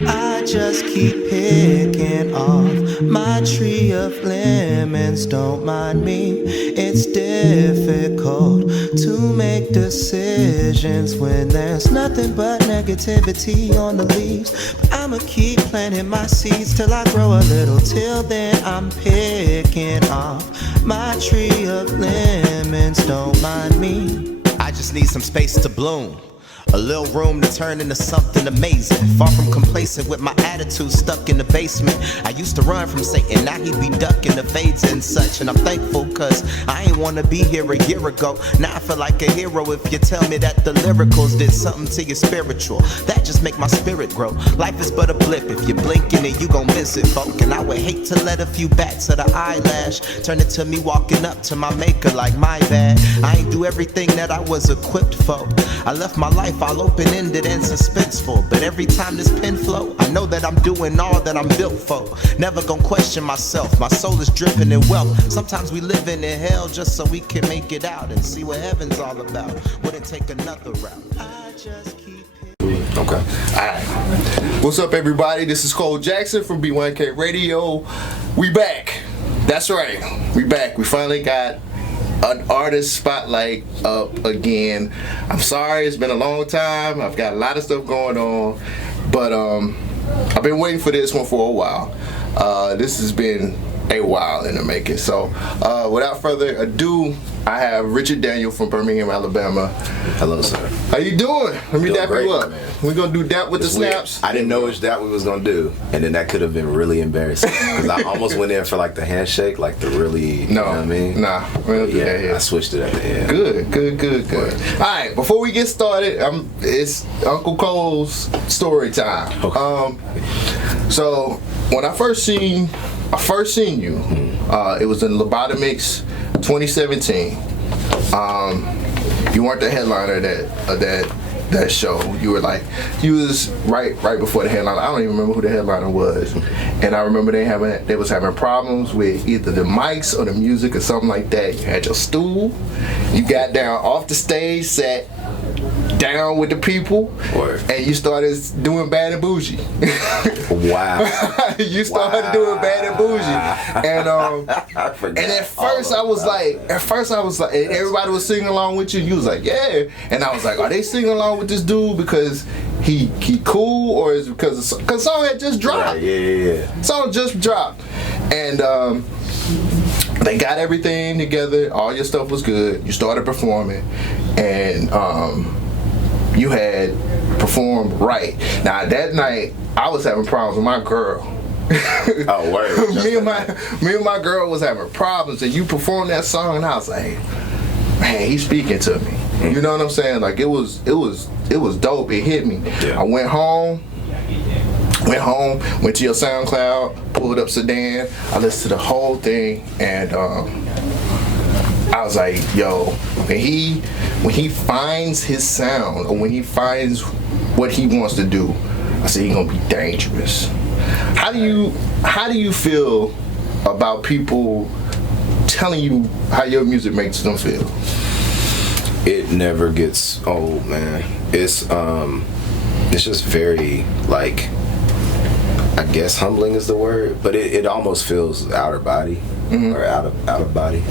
I just keep picking off my tree of lemons. Don't mind me, it's difficult to make decisions when there's nothing but negativity on the leaves. But I'ma keep planting my seeds till I grow a little. Till then, I'm picking off my tree of lemons. Don't mind me. I just need some space to bloom. A little room to turn into something amazing. Far from complacent with my attitude stuck in the basement. I used to run from Satan, now he be ducking the fades and such. And I'm thankful cause I ain't wanna be here a year ago. Now I feel like a hero if you tell me that the lyricals did something to your spiritual. That just make my spirit grow. Life is but a blip, if you blinking it you gon' miss it, folk. And I would hate to let a few bats of the eyelash turn into me walking up to my maker like my bad. I ain't do everything that I was equipped for. I left my life all open-ended and suspenseful. But every time this pen flow, I know that I'm doing all that I'm built for. Never gonna question myself, my soul is dripping in wealth. Sometimes we living in hell just so we can make it out and see what heaven's all about. Wouldn't take another route. I just keep Okay. Alright. What's up, everybody? This is Cole Jackson from BYNK Radio. We back. That's right. We back. We finally got an artist spotlight up again. I'm sorry, it's been a long time. I've got a lot of stuff going on, but I've been waiting for this one for a while. This has been a while in the making. So without further ado, I have Richard Daniel from Birmingham, Alabama. Hello, sir. How you doing? Let me dap you up. Man. We're gonna do dap with the snaps. I didn't know which dap we was gonna do, and then that could have been really embarrassing because I almost went in for like the handshake, like the really. No, you know what I mean? Nah, we don't do that here. I switched it at the end. Good. All right, before we get started, it's Uncle Cole's story time. Okay. So when I first seen you, it was in Lobotomics 2017. You weren't the headliner of that show. You was right before the headliner. I don't even remember who the headliner was. And I remember they was having problems with either the mics or the music or something like that. You had your stool. You got down off the stage, sat down with the people, and you started doing Bad and Bougie. Wow. You started doing Bad and Bougie, and at first I was like, and everybody was singing along with you. And you was like, yeah, and I was like, are they singing along with this dude because he cool, or is it because the song had just dropped? Right, yeah. Song just dropped, and they got everything together. All your stuff was good. You started performing, and you had performed right. Now that night, I was having problems with my girl. Oh, word. me and my girl was having problems, and you performed that song, and I was like, man, he's speaking to me. You know what I'm saying? Like it was dope. It hit me. Yeah. I went home, went to your SoundCloud, pulled up Sedan. I listened to the whole thing, and I was like, yo, when he finds his sound, or when he finds what he wants to do, I said he's gonna be dangerous. How do you feel about people telling you how your music makes them feel? It never gets old, man. It's just very, like, I guess humbling is the word, but it almost feels outer body, or out of body.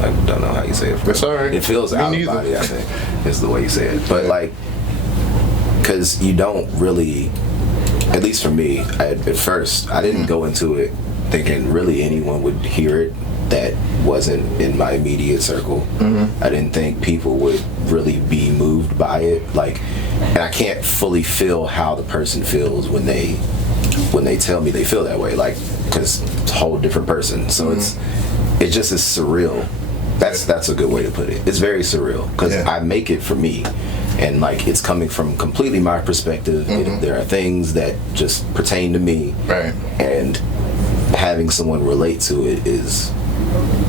I don't know how you say it. That's all right. It feels out of body, I think, is the way you say it. But like, because you don't really, at least for me, at first, I didn't go into it thinking really anyone would hear it that wasn't in my immediate circle. I didn't think people would really be moved by it. Like, and I can't fully feel how the person feels when they tell me they feel that way. Like, because it's a whole different person. So it just is surreal. That's a good way to put it. It's very surreal because I make it for me, and like it's coming from completely my perspective. There are things that just pertain to me, right? And having someone relate to it is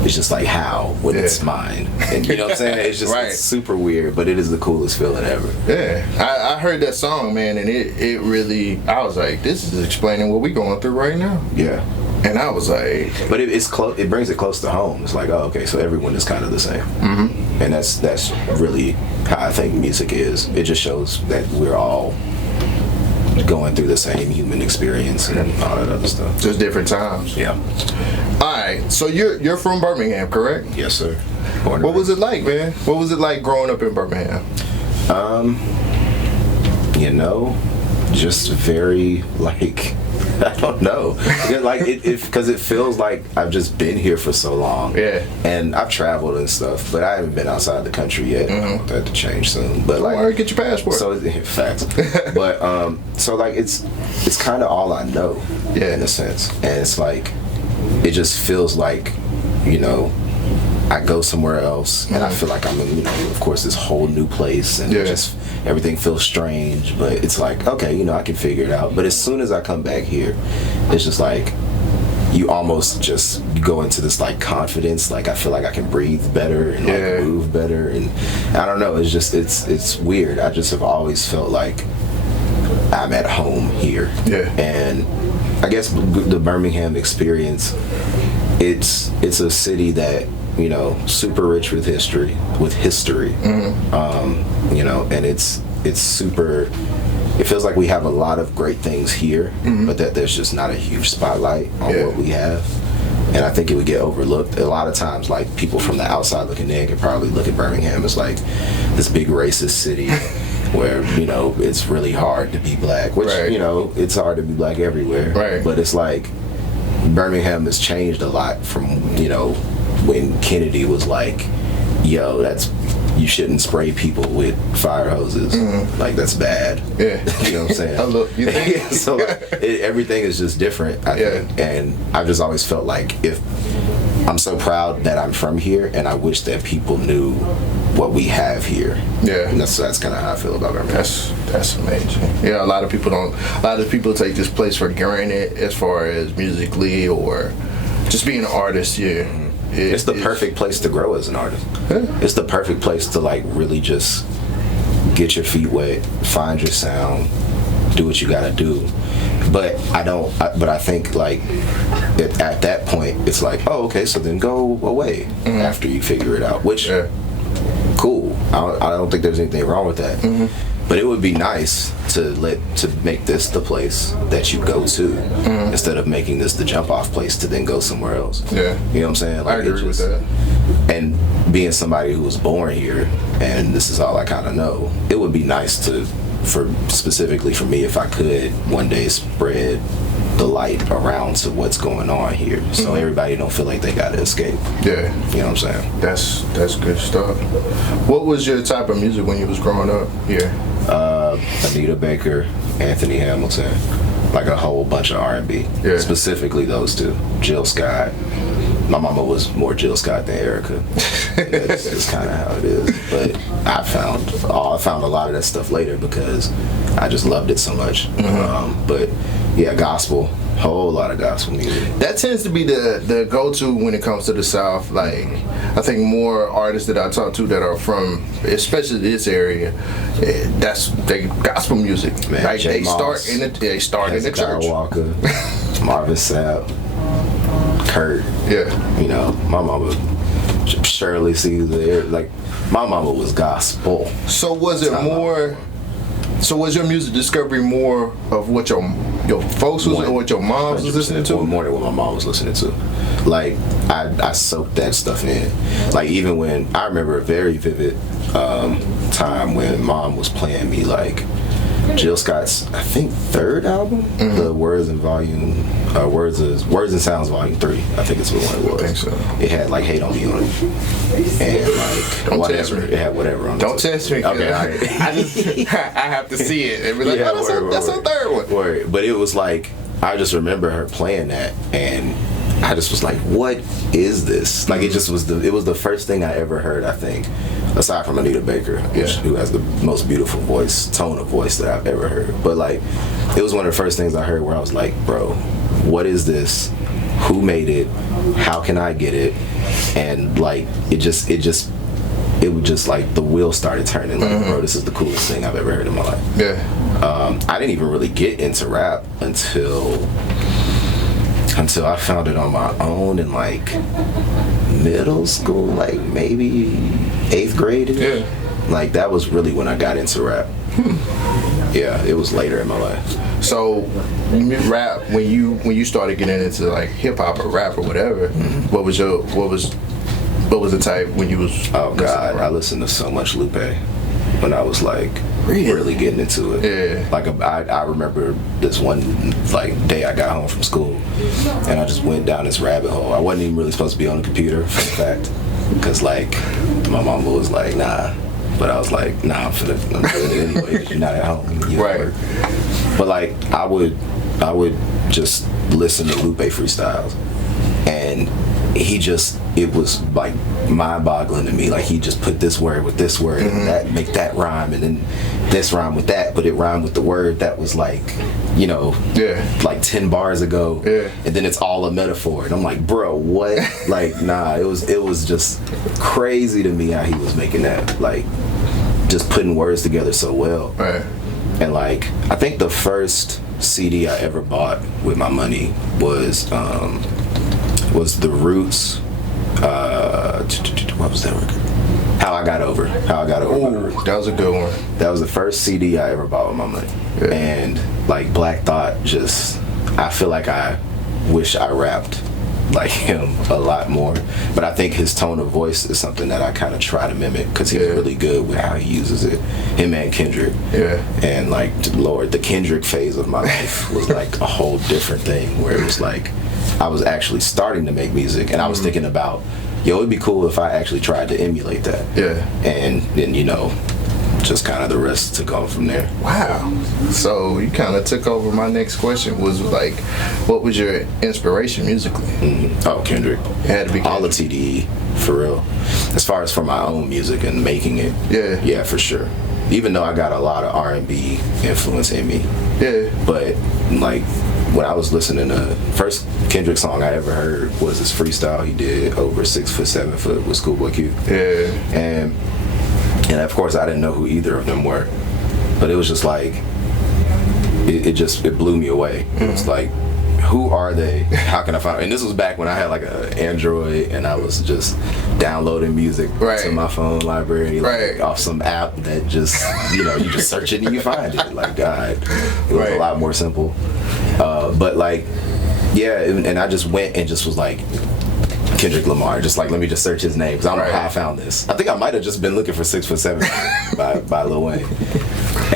just like how when it's mine, and you know what I'm saying. It's just it's super weird, but it is the coolest feeling ever. Yeah, I heard that song, man, and it really. I was like, this is explaining what we're going through right now. Yeah. And I was like, but it's close. It brings it close to home. It's like, oh, okay, so everyone is kind of the same, and that's really how I think music is. It just shows that we're all going through the same human experience and all that other stuff. Just different times. Yeah. All right. So you're from Birmingham, correct? Yes, sir. What was it like, man? What was it like growing up in Birmingham? You know, just very like, I don't know, because it feels like I've just been here for so long. Yeah. And I've traveled and stuff, but I haven't been outside the country yet. I want that to change soon. But like, Don't worry, get your passport. So facts. But so like it's kind of all I know. Yeah. In a sense, and it's like it just feels like, you know, I go somewhere else and I feel like I'm in, you know, of course, this whole new place, and it just everything feels strange, but it's like, okay, you know, I can figure it out. But as soon as I come back here, it's just like you almost just go into this like confidence, like I feel like I can breathe better and like move better, and I don't know, it's just it's weird. I just have always felt like I'm at home here. Yeah. And I guess the Birmingham experience, it's a city that, you know, super rich with history. You know, and it's super, it feels like we have a lot of great things here, but that there's just not a huge spotlight on what we have. And I think it would get overlooked. A lot of times, like, people from the outside looking in could probably look at Birmingham as like this big racist city where, you know, it's really hard to be black, which, you know, it's hard to be black everywhere. Right. But it's like Birmingham has changed a lot from, you know, when Kennedy was like, yo, you shouldn't spray people with fire hoses. Like, that's bad. Yeah. You know what I'm saying? You think? So like, everything is just different, I think. And I've just always felt like, if I'm so proud that I'm from here, and I wish that people knew what we have here. Yeah. And that's kind of how I feel about Birmingham. That's amazing. Yeah, a lot of people take this place for granted as far as musically or just being an artist. Yeah. It's the perfect place to grow as an artist. Yeah. It's the perfect place to like really just get your feet wet, find your sound, do what you gotta do. But I think like at that point it's like, oh, okay, so then go away after you figure it out. Which cool. I don't think there's anything wrong with that. But it would be nice to make this the place that you go to instead of making this the jump off place to then go somewhere else. Yeah. You know what I'm saying? Like, I agree with that. And being somebody who was born here, and this is all I kind of know, it would be nice specifically for me, if I could one day spread the light around to what's going on here, so everybody don't feel like they gotta escape. Yeah. You know what I'm saying? That's good stuff. What was your type of music when you was growing up here? Anita Baker, Anthony Hamilton, like a whole bunch of R&B. Yeah. Specifically those two. Jill Scott. My mama was more Jill Scott than Erica. That's just kind of how it is. But I found a lot of that stuff later because I just loved it so much. But yeah, gospel. Whole lot of gospel music. That tends to be the go-to when it comes to the South. Like, I think more artists that I talk to that are from, especially this area, that's they gospel music. Man, like J. they Moss, start in the church. Walker, Marvin Sapp, Kurt. Yeah. You know, my mama, Shirley Caesar. Like, my mama was gospel. So was it more? So was your music discovery more of what your folks was or what your mom was listening to? More than what my mom was listening to. Like, I soaked that stuff in. Like, even when I remember a very vivid time when mom was playing me like Jill Scott's, I think, third album, the Words and Sounds Volume 3. I think it's what it was. I think so. It had like Hate on Me on it, and like Don't whatever. Test me. It had whatever on it. Don't test me. Okay, all right. I have to see it and be like, that's our third one. Word. But it was like, I just remember her playing that, and I just was like, what is this? Like, it was the first thing I ever heard, I think, aside from Anita Baker, who has the most beautiful tone of voice that I've ever heard. But like, it was one of the first things I heard where I was like, bro, what is this? Who made it? How can I get it? And like, it would just like, the wheel started turning. Like, bro, this is the coolest thing I've ever heard in my life. Yeah. I didn't even really get into rap until I found it on my own in like middle school, like maybe 8th grade. Yeah. Like, that was really when I got into rap. Yeah, it was later in my life. So, rap when you started getting into like hip hop or rap or whatever, what was the type when you was? Oh God, I listened to so much Lupe when I was like really getting into it. Yeah. Like I remember this one like day I got home from school and I just went down this rabbit hole. I wasn't even really supposed to be on the computer, for the fact, because like my mama was like, nah. But I was like, nah, I'm doing it anyway because you're not at home. Right. But like I would just listen to Lupe freestyles, and it was like mind-boggling to me. Like he just put this word with this word and that make that rhyme, and then this rhyme with that, but it rhymed with the word that was like, like 10 bars ago, and then it's all a metaphor, and I'm like, bro, what? Like, nah, it was just crazy to me how he was making that, like, just putting words together so well. Right. And like, I think the first CD I ever bought with my money was The Roots. What was that record? How I Got Over. Ooh, that was a good one. That was the first CD I ever bought with my money. Yeah. And like Black Thought, I feel like I wish I rapped like him a lot more. But I think his tone of voice is something that I kind of try to mimic because he's really good with how he uses it. Him and Kendrick. Yeah. And like, Lord, the Kendrick phase of my life was like a whole different thing where it was like, I was actually starting to make music and I was thinking about, it'd be cool if I actually tried to emulate that. Yeah. And then, just kind of the rest took off from there. Wow. So you kind of took over my next question was like, what was your inspiration musically? Oh, Kendrick. It had to be Kendrick. All the TDE, for real. As far as for my own music and making it. Yeah. Yeah, for sure. Even though I got a lot of R&B influence in me. Yeah. But like, when I was listening to the first Kendrick song I ever heard was this freestyle he did over 6 foot, 7 foot with Schoolboy Q. Yeah. And of course I didn't know who either of them were, but it was just like, it blew me away. It was like, who are they? How can I find them? And this was back when I had like an Android and I was just downloading music to my phone library, like, off some app that just, you just search it and you find it. Like, God, it was a lot more simple. But like, yeah, and I just went and just was like, Kendrick Lamar, just like, let me just search his name, because I don't know how I found this. I think I might have just been looking for 6 foot 7 by Lil Wayne.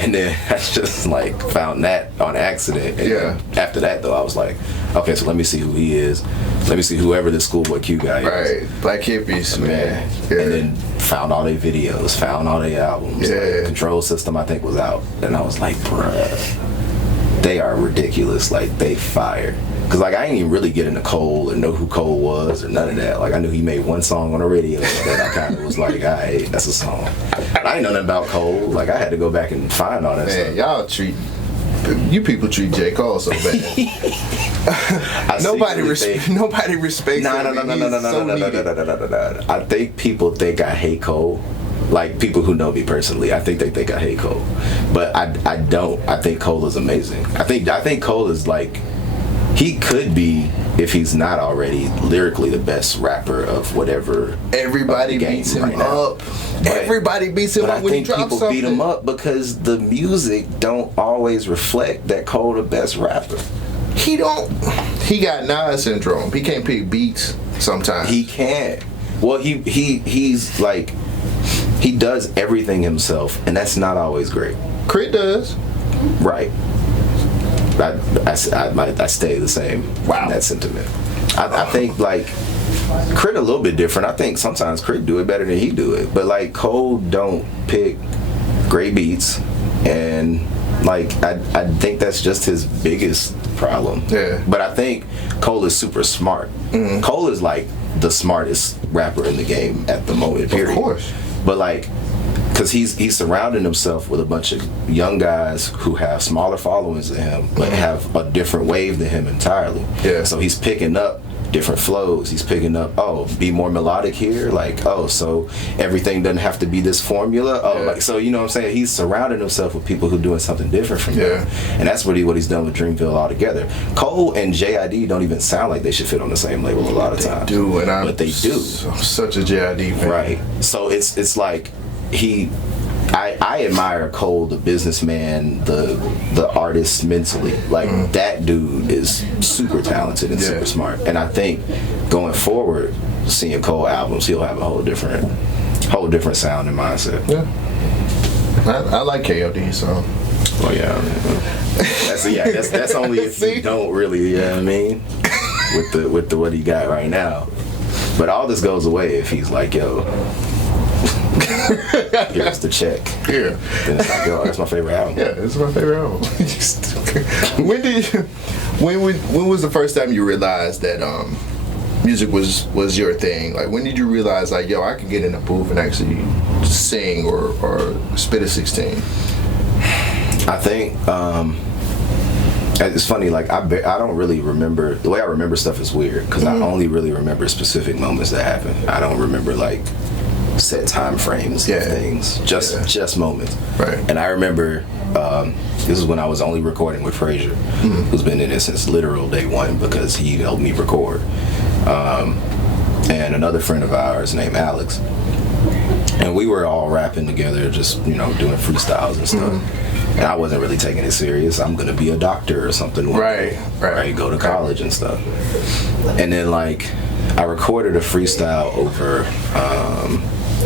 And then I just like found that on accident. And then after that though, I was like, okay, so let me see who he is. Let me see whoever this Schoolboy Q guy is. Right, Black Hippies, man. Yeah. And then found all their videos, found all their albums. Like, Control System, I think, was out. And I was like, bruh, they are ridiculous. Like, they fire. Cause like I ain't even really get into Cole and know who Cole was or none of that. Like I knew he made one song on the radio that I kind of was like, alright, that's a song. But I ain't know nothing about Cole. Like I had to go back and find all that stuff. You people treat J. Cole so bad. Nobody respects him. No. I think people think I hate Cole. Like people who know me personally, I think they think I hate Cole, but I don't. I think Cole is amazing. I think Cole is like. He could be, if he's not already, lyrically the best rapper of whatever. Everybody beats him up. Everybody beats him up when he drops something. I think people beat him up because the music don't always reflect that Cole the best rapper. He don't. He got Nas syndrome. He can't pick beats sometimes. He can't. Well, he's like, he does everything himself, and that's not always great. Crit does. Right. I stay the same in that sentiment. I think like Crit a little bit different. I think sometimes Crit do it better than he do it. But like Cole don't pick great beats, and like I think that's just his biggest problem. Yeah. But I think Cole is super smart. Mm-hmm. Cole is like the smartest rapper in the game at the moment. Period. Of course. But like. Because he's surrounding himself with a bunch of young guys who have smaller followings than him, but have a different wave than him entirely. Yeah. So he's picking up different flows. He's picking up, be more melodic here. Like, so everything doesn't have to be this formula. Like, so you know what I'm saying? He's surrounding himself with people who are doing something different from him. And that's really what he's done with Dreamville altogether. Cole and JID don't even sound like they should fit on the same label a lot of times. But they do. I'm such a JID fan. Right. So it's like, he I admire Cole, the businessman, the artist mentally. Like that dude is super talented and super smart. And I think going forward, seeing Cole albums, he'll have a whole different sound and mindset. Yeah. I like KOD, so. Oh yeah. That's only if you don't really, you know what I mean? With the what he got right now. But all this goes away if he's like, yo, here's the check. Yeah. Then it's like, yo, that's my favorite album. Yeah, it's my favorite album. When was the first time you realized that music was your thing? Like, when did you realize, like, yo, I could get in a booth and actually sing or spit a 16? I think it's funny. Like I don't really remember. The way I remember stuff is weird because I only really remember specific moments that happened. I don't remember like set time frames of things. Just moments. Right. And I remember this is when I was only recording with Frazier, who's been in it since literal day one because he helped me record. And another friend of ours named Alex. And we were all rapping together, just, doing freestyles and stuff. And I wasn't really taking it serious. I'm gonna be a doctor or something. Right. Go to college and stuff. And then like, I recorded a freestyle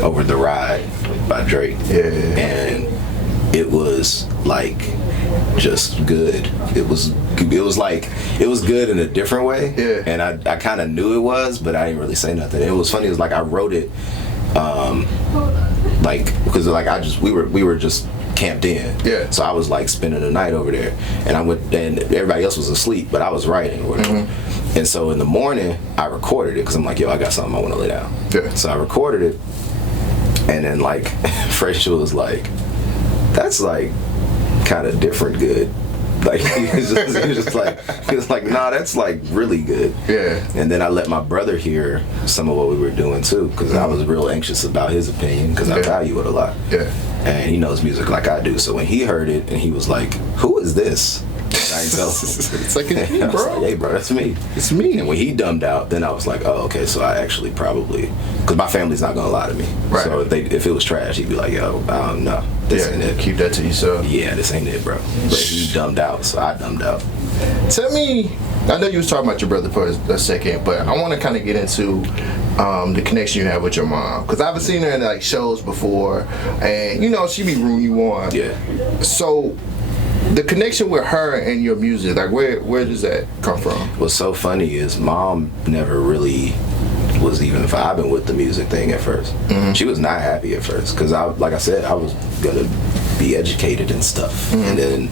over The Ride by Drake. Yeah. And it was like just good. It was good in a different way. Yeah. And I kind of knew it was, but I didn't really say nothing. It was funny. It was like I wrote it, because we were just camped in. Yeah. So I was like spending the night over there, and and everybody else was asleep, but I was writing or whatever. And so in the morning I recorded it because I'm like, yo, I got something I want to lay down. Yeah. So I recorded it, and then like Frazier was like, that's like kind of different good. Like he was like, nah, that's like really good. Yeah. And then I let my brother hear some of what we were doing too, because I was real anxious about his opinion because I value it a lot. Yeah. And he knows music like I do, so when he heard it and he was like, who is this? I didn't tell him. It's like, it's me, bro. Like, hey, bro, that's me. It's me. And when he dumbed out, then I was like, oh, okay, so I actually probably, because my family's not gonna lie to me. Right. So if it was trash, he'd be like, yo, no, this ain't it. Keep that to yourself. Yeah, this ain't it, bro. But he dumbed out, so I dumbed out. Tell me, I know you was talking about your brother for a second, but I want to kind of get into the connection you have with your mom, because I've seen her in like shows before, and she be rooting you on. Yeah. So the connection with her and your music, like where does that come from? What's so funny is Mom never really was even vibing with the music thing at first. She was not happy at first because like I said, I was gonna be educated and stuff, and then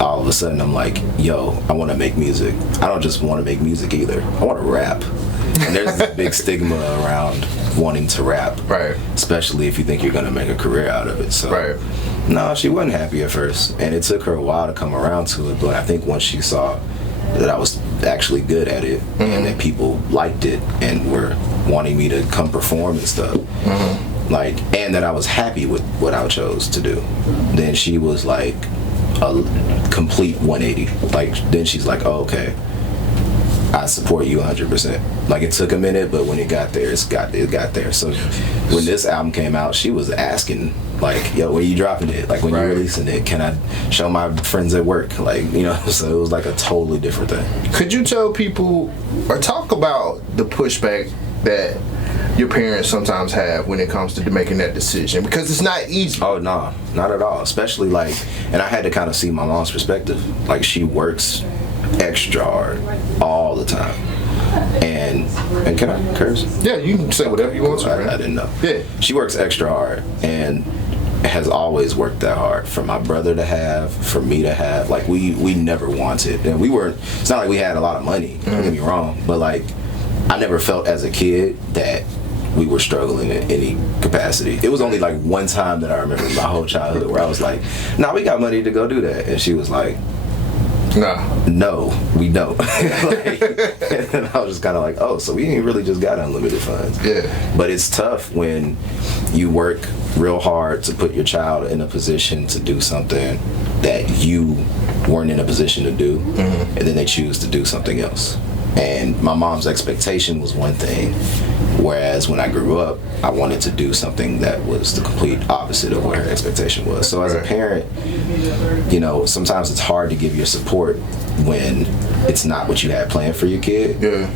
all of a sudden I'm like, yo, I want to make music. I don't just want to make music either. I want to rap. And there's this big stigma around wanting to rap, right? Especially if you think you're gonna make a career out of it. So, right. No, she wasn't happy at first, and it took her a while to come around to it. But I think once she saw that I was actually good at it, and that people liked it and were wanting me to come perform and stuff, and that I was happy with what I chose to do, then she was like a complete 180. Like then she's like, oh, okay, I support you 100%. Like it took a minute, but when it got there, it got there. So when this album came out, she was asking like, yo, when you dropping it? Like when you releasing it? Can I show my friends at work? Like, so it was like a totally different thing. Could you tell people or talk about the pushback that your parents sometimes have when it comes to making that decision? Because it's not easy. Oh, no, not at all. Especially and I had to kind of see my mom's perspective. Like she works extra hard all the time. And can I curse? Yeah, you can say whatever you want to. I didn't know. Yeah. She works extra hard and has always worked that hard for my brother to have, for me to have. Like we never wanted, and it's not like we had a lot of money, don't get me wrong, but like I never felt as a kid that we were struggling in any capacity. It was only like one time that I remember my whole childhood where I was like, nah, we got money to go do that. And she was like, no, we don't. And I was just kind of like, oh, so we ain't really just got unlimited funds. Yeah. But it's tough when you work real hard to put your child in a position to do something that you weren't in a position to do, and then they choose to do something else. And my mom's expectation was one thing, Whereas when I grew up, I wanted to do something that was the complete opposite of what her expectation was. So as a parent, you know, sometimes it's hard to give your support when it's not what you had planned for your kid. Yeah.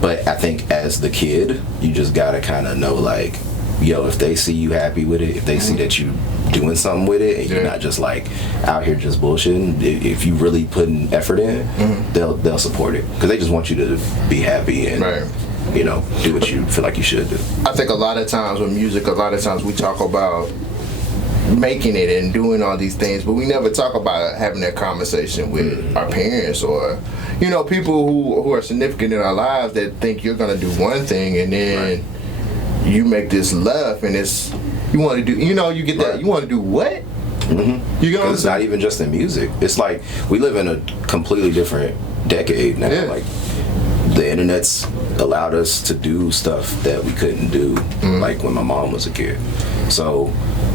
But I think as the kid, you just gotta kind of know, like, yo, if they see you happy with it, if they see that you doing something with it, and you're not just like out here just bullshitting, if you really putting effort in, they'll support it, because they just want you to be happy and you know, do what you feel like you should do. I think a lot of times with music, a lot of times we talk about making it and doing all these things, but we never talk about having that conversation with our parents, or, you know, people who are significant in our lives that think you're gonna do one thing and then you make this left, and it's, you want to do, you know, you get that, you want to do what? You know, it's not even just in music. It's like we live in a completely different decade now. Like, the internet's allowed us to do stuff that we couldn't do like when my mom was a kid. So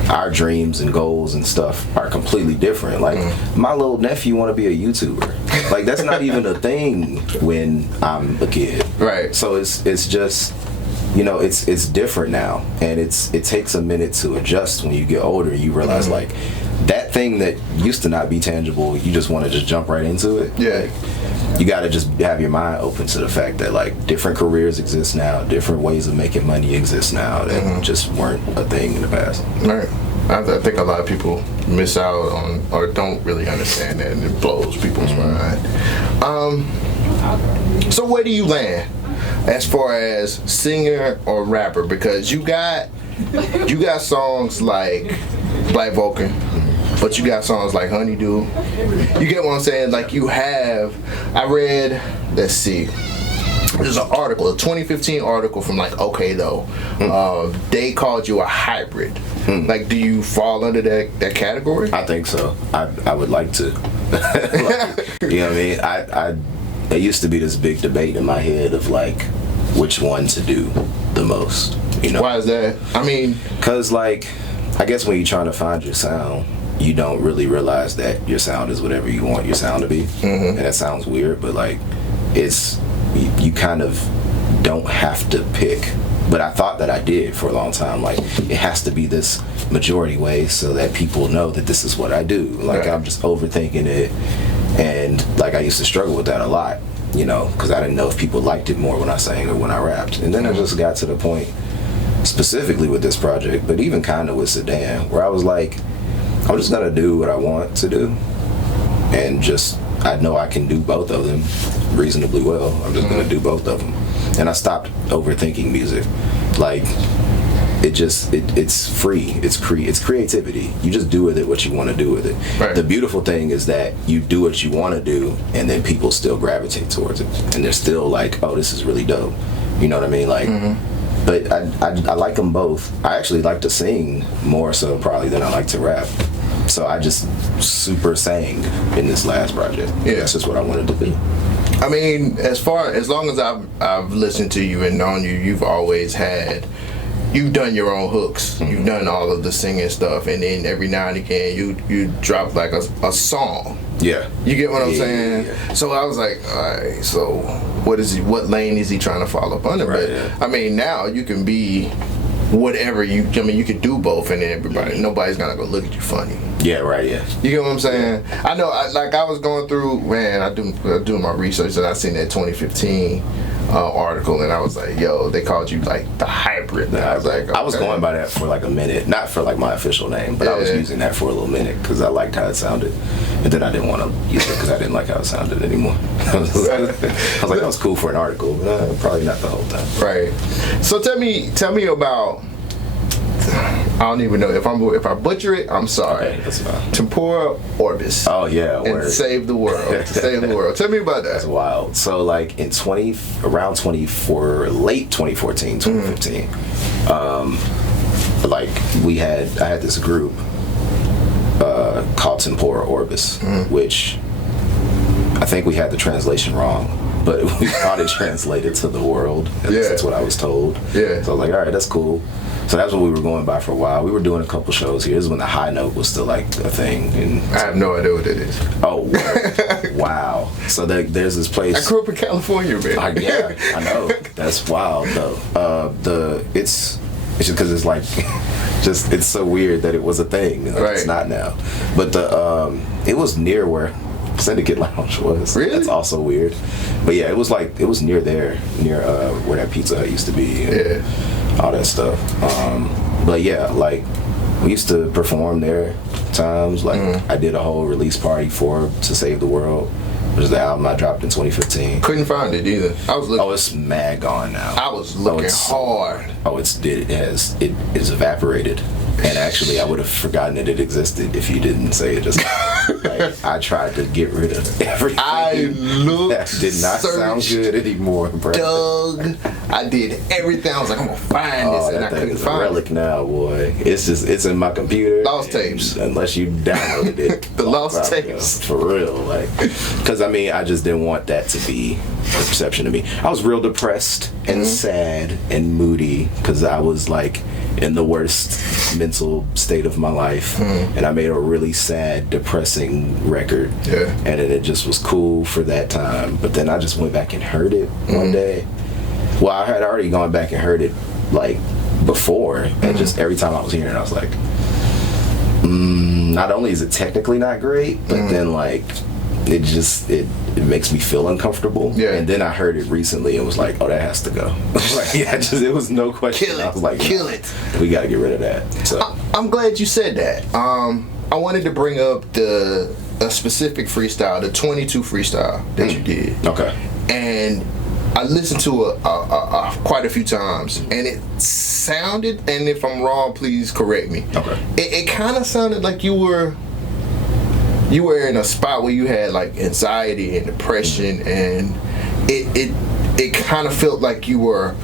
our dreams and goals and stuff are completely different. Like, my little nephew want to be a YouTuber. Like, that's not even a thing when I'm a kid. Right. So it's just, you know, it's different now, and it takes a minute to adjust. When you get older, you realize like that thing that used to not be tangible, you just want to just jump right into it. Yeah. Like, you got to just have your mind open to the fact that like different careers exist now, different ways of making money exist now that just weren't a thing in the past. Right. I think a lot of people miss out on, or don't really understand that, and it blows people's mind. So where do you land as far as singer or rapper? Because you got songs like Black Vulcan, but you got songs like Honeydew. You get what I'm saying? Like, you have, I read, let's see, there's an article, a 2015 article from like OK Though. They called you a hybrid. Like, do you fall under that category? I think so. I would like to. Like, you know what I mean? There used to be this big debate in my head of like which one to do the most. You know? Why is that? I mean, because like, I guess when you're trying to find your sound, you don't really realize that your sound is whatever you want your sound to be. And that sounds weird, but like, it's, you kind of don't have to pick. But I thought that I did for a long time. Like, it has to be this majority way so that people know that this is what I do. Like, I'm just overthinking it. And like, I used to struggle with that a lot, you know, because I didn't know if people liked it more when I sang or when I rapped. And then I just got to the point, specifically with this project, but even kind of with Sedan, where I was like, I'm just gonna do what I want to do, and just, I know I can do both of them reasonably well. I'm just gonna do both of them. And I stopped overthinking music. Like, it's free. It's creativity. You just do with it what you want to do with it. Right. The beautiful thing is that you do what you want to do, and then people still gravitate towards it, and they're still like, oh, this is really dope. You know what I mean? Like, but I like them both. I actually like to sing more so probably than I like to rap. So I just super sang in this last project. Yeah, that's just what I wanted to do. I mean, as long as I've listened to you and known you, you've done your own hooks. You've done all of the singing stuff, and then every now and again you drop like a song. Yeah. You get what I'm saying? Yeah. So I was like, all right, so what lane is he trying to follow up under? Right, but I mean, now you can be whatever you can do both, and then nobody's gonna go look at you funny. Yeah, right, yeah. You get what I'm saying? I know, I was going through, man, I doing my research, and I seen that 2015 article, and I was like, yo, they called you like the hybrid. And I was like, okay. I was going by that for like a minute, not for like my official name, but I was using that for a little minute because I liked how it sounded, and then I didn't want to use it because I didn't like how it sounded anymore. I was like, that was cool for an article, but probably not the whole time. Right. So tell me about, I don't even know if I butcher it. I'm sorry. Okay, that's fine. Tempora Orbis. Oh yeah, and save the world. Save the world. Tell me about that. That's wild. So like in late 2014, 2015, like I had this group called Tempora Orbis, which I think we had the translation wrong, but we thought it translated to the world. At least that's what I was told. Yeah. So I was like, all right, that's cool. So that's what we were going by for a while. We were doing a couple shows here. This is when the high note was still like a thing. And I have no idea what it is. Oh, wow. So there's this place. I grew up in California, man. Yeah, I know. That's wild though. It's just because it's like, it's so weird that it was a thing. Like, right. It's not now. But it was near where Syndicate Lounge was. Really? That's also weird. But yeah, it was near there, near where that Pizza Hut used to be. And all that stuff. But yeah, like, we used to perform there times. Like, I did a whole release party for To Save the World, which is the album I dropped in 2015. Couldn't find it either. I was looking. Oh, it's mad gone now. I was looking hard. Oh, it is evaporated. And actually, I would have forgotten that it existed if you didn't say it just now. Like, I tried to get rid of everything. I looked, that did not sound good anymore, bro. Doug, I did everything. I was like, I'm gonna find this, and I couldn't find it. It's a relic now, boy. It's in my computer. Lost tapes. Unless you downloaded it. The lost tapes. For real, like, because I just didn't want that to be the perception of me. I was real depressed and sad and moody because I was like in the worst mental state of my life, and I made a really sad, depressing record. Yeah. And it just was cool for that time. But then I just went back and heard it one day. Well, I had already gone back and heard it like before, and just every time I was hearing it, I was like, not only is it technically not great, but then like it makes me feel uncomfortable. Yeah. And then I heard it recently and was like, oh, that has to go. Like, yeah, it was no question. Kill it. I was like, kill it. We got to get rid of that. So I'm glad you said that. I wanted to bring up a specific freestyle, the 22 freestyle that you did. Okay. And I listened to it quite a few times, and it sounded, and if I'm wrong, please correct me. Okay. It kind of sounded like you were in a spot where you had like anxiety and depression, and it kind of felt like you were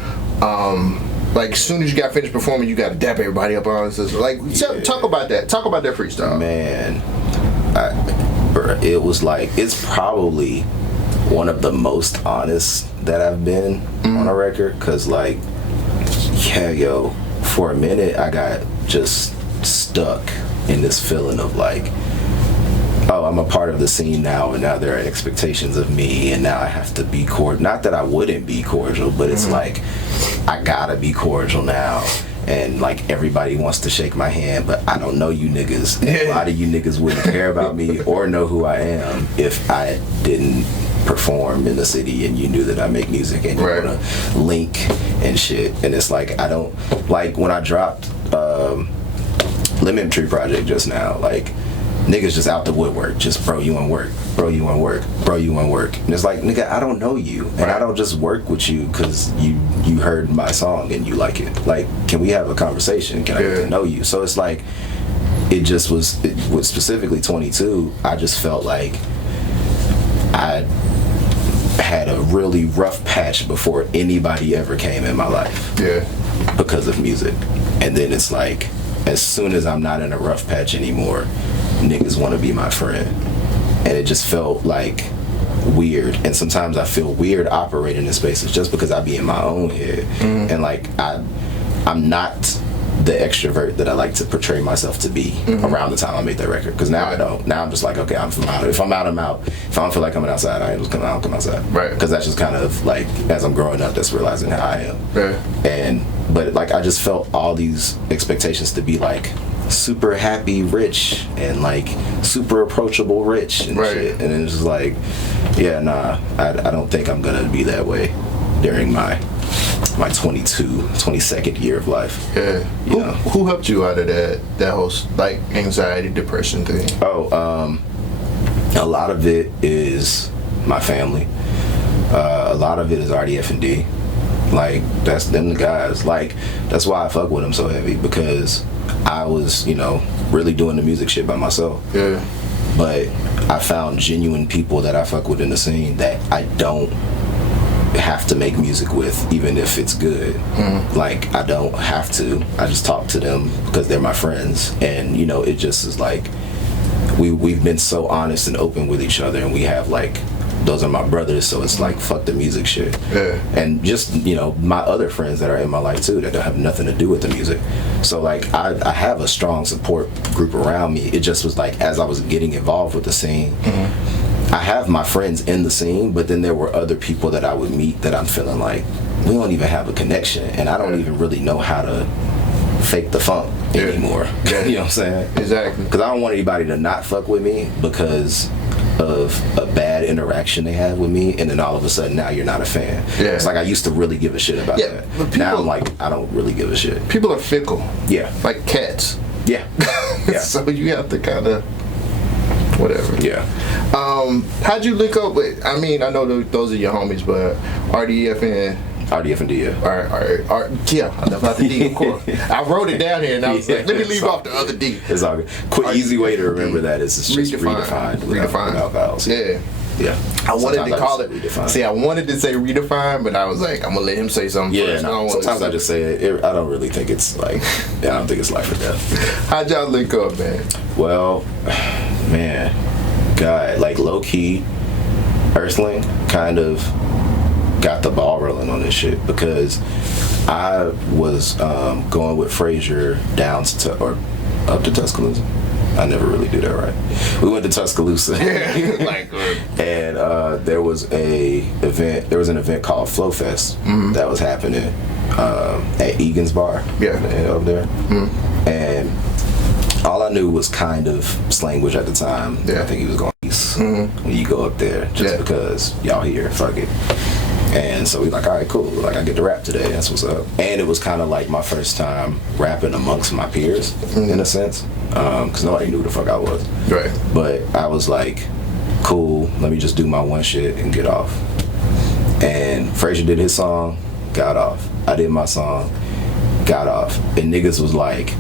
like, as soon as you got finished performing, you got to dap everybody up on this. Like, talk about that. Talk about that freestyle. Man, it was like, it's probably one of the most honest that I've been on a record, because like, yeah, for a minute I got just stuck in this feeling of like, oh, I'm a part of the scene now, and now there are expectations of me, and now I have to be cordial. Not that I wouldn't be cordial, but it's like, I gotta be cordial now. And like, everybody wants to shake my hand, but I don't know you niggas. And a lot of you niggas wouldn't care about me or know who I am if I didn't perform in the city and you knew that I make music and you wanna link and shit. And it's like, I don't, like, when I dropped Lemon Tree Project just now, like, niggas just out the woodwork, just, bro, you want work, bro, you want work, bro, you want work. And it's like, nigga, I don't know you, and I don't just work with you because you heard my song and you like it. Like, can we have a conversation? Can I get to know you? So it's like, it was specifically 22, I just felt like I had a really rough patch before anybody ever came in my life. Yeah. Because of music. And then it's like, as soon as I'm not in a rough patch anymore, niggas want to be my friend. And it just felt like weird. And sometimes I feel weird operating in spaces just because I be in my own head. And like, I'm not the extrovert that I like to portray myself to be around the time I made that record. Because now I don't. Now I'm just like, okay, I'm out. If I'm out, I'm out. If I don't feel like coming outside, I don't come outside. Right. Because that's just kind of like, as I'm growing up, that's realizing how I am. Right. But like, I just felt all these expectations to be like super happy rich and like super approachable rich and shit. And it's just like, yeah, nah, I don't think I'm gonna be that way during my 22nd year of life. Yeah. Who helped you out of that whole like anxiety, depression thing? A lot of it is my family. A lot of it is RDF&D. Like, that's them the guys. Like, that's why I fuck with them so heavy, because I was, really doing the music shit by myself. Yeah. But I found genuine people that I fuck with in the scene that I don't have to make music with, even if it's good. Like, I don't have to. I just talk to them because they're my friends. And, it just is like, we've been so honest and open with each other, and we have like, those are my brothers, so it's like, fuck the music shit. Yeah. And just, my other friends that are in my life too, that don't have nothing to do with the music. So like, I have a strong support group around me. It just was like, as I was getting involved with the scene, I have my friends in the scene, but then there were other people that I would meet that I'm feeling like we don't even have a connection, and I don't even really know how to fake the funk anymore. Yeah. You know what I'm saying? Exactly. Because I don't want anybody to not fuck with me because of a bad interaction they have with me, and then all of a sudden now you're not a fan. Yeah. It's like I used to really give a shit about that. But Now I'm like, I don't really give a shit. People are fickle. Yeah. Like cats. Yeah. Yeah. So you have to kind of whatever. Yeah. How'd you link up with? I mean, I know those are your homies, but RDF and D, yeah. yeah, I left out the D, of course. I wrote it down here, and I was like, let me leave off the other D. It's all good. Quick, easy way to remember that is it's just redefined without vowels. Yeah. Yeah. I wanted to call it. Redefine. See, I wanted to say redefine, but I was like, I'm gonna let him say something first. No, sometimes I just say it. I don't really think it's like. I don't think it's life or death. How'd y'all link up, man? Well, man, God, like low key, Earthling kind of got the ball rolling on this shit because I was going with Frazier down to or up to Tuscaloosa. I never really do that right. We went to Tuscaloosa, and there was an event called Flow Fest that was happening at Egan's Bar, over there, and all I knew was kind of Slanguage at the time. I think he was going east when you go up there just because y'all here, fuck it. And so we like, all right, cool. Like, I get to rap today. That's what's up. And it was kind of like my first time rapping amongst my peers, in a sense, because nobody knew who the fuck I was. Right. But I was like, cool. Let me just do my one shit and get off. And Frazier did his song, got off. I did my song, got off. And niggas was like,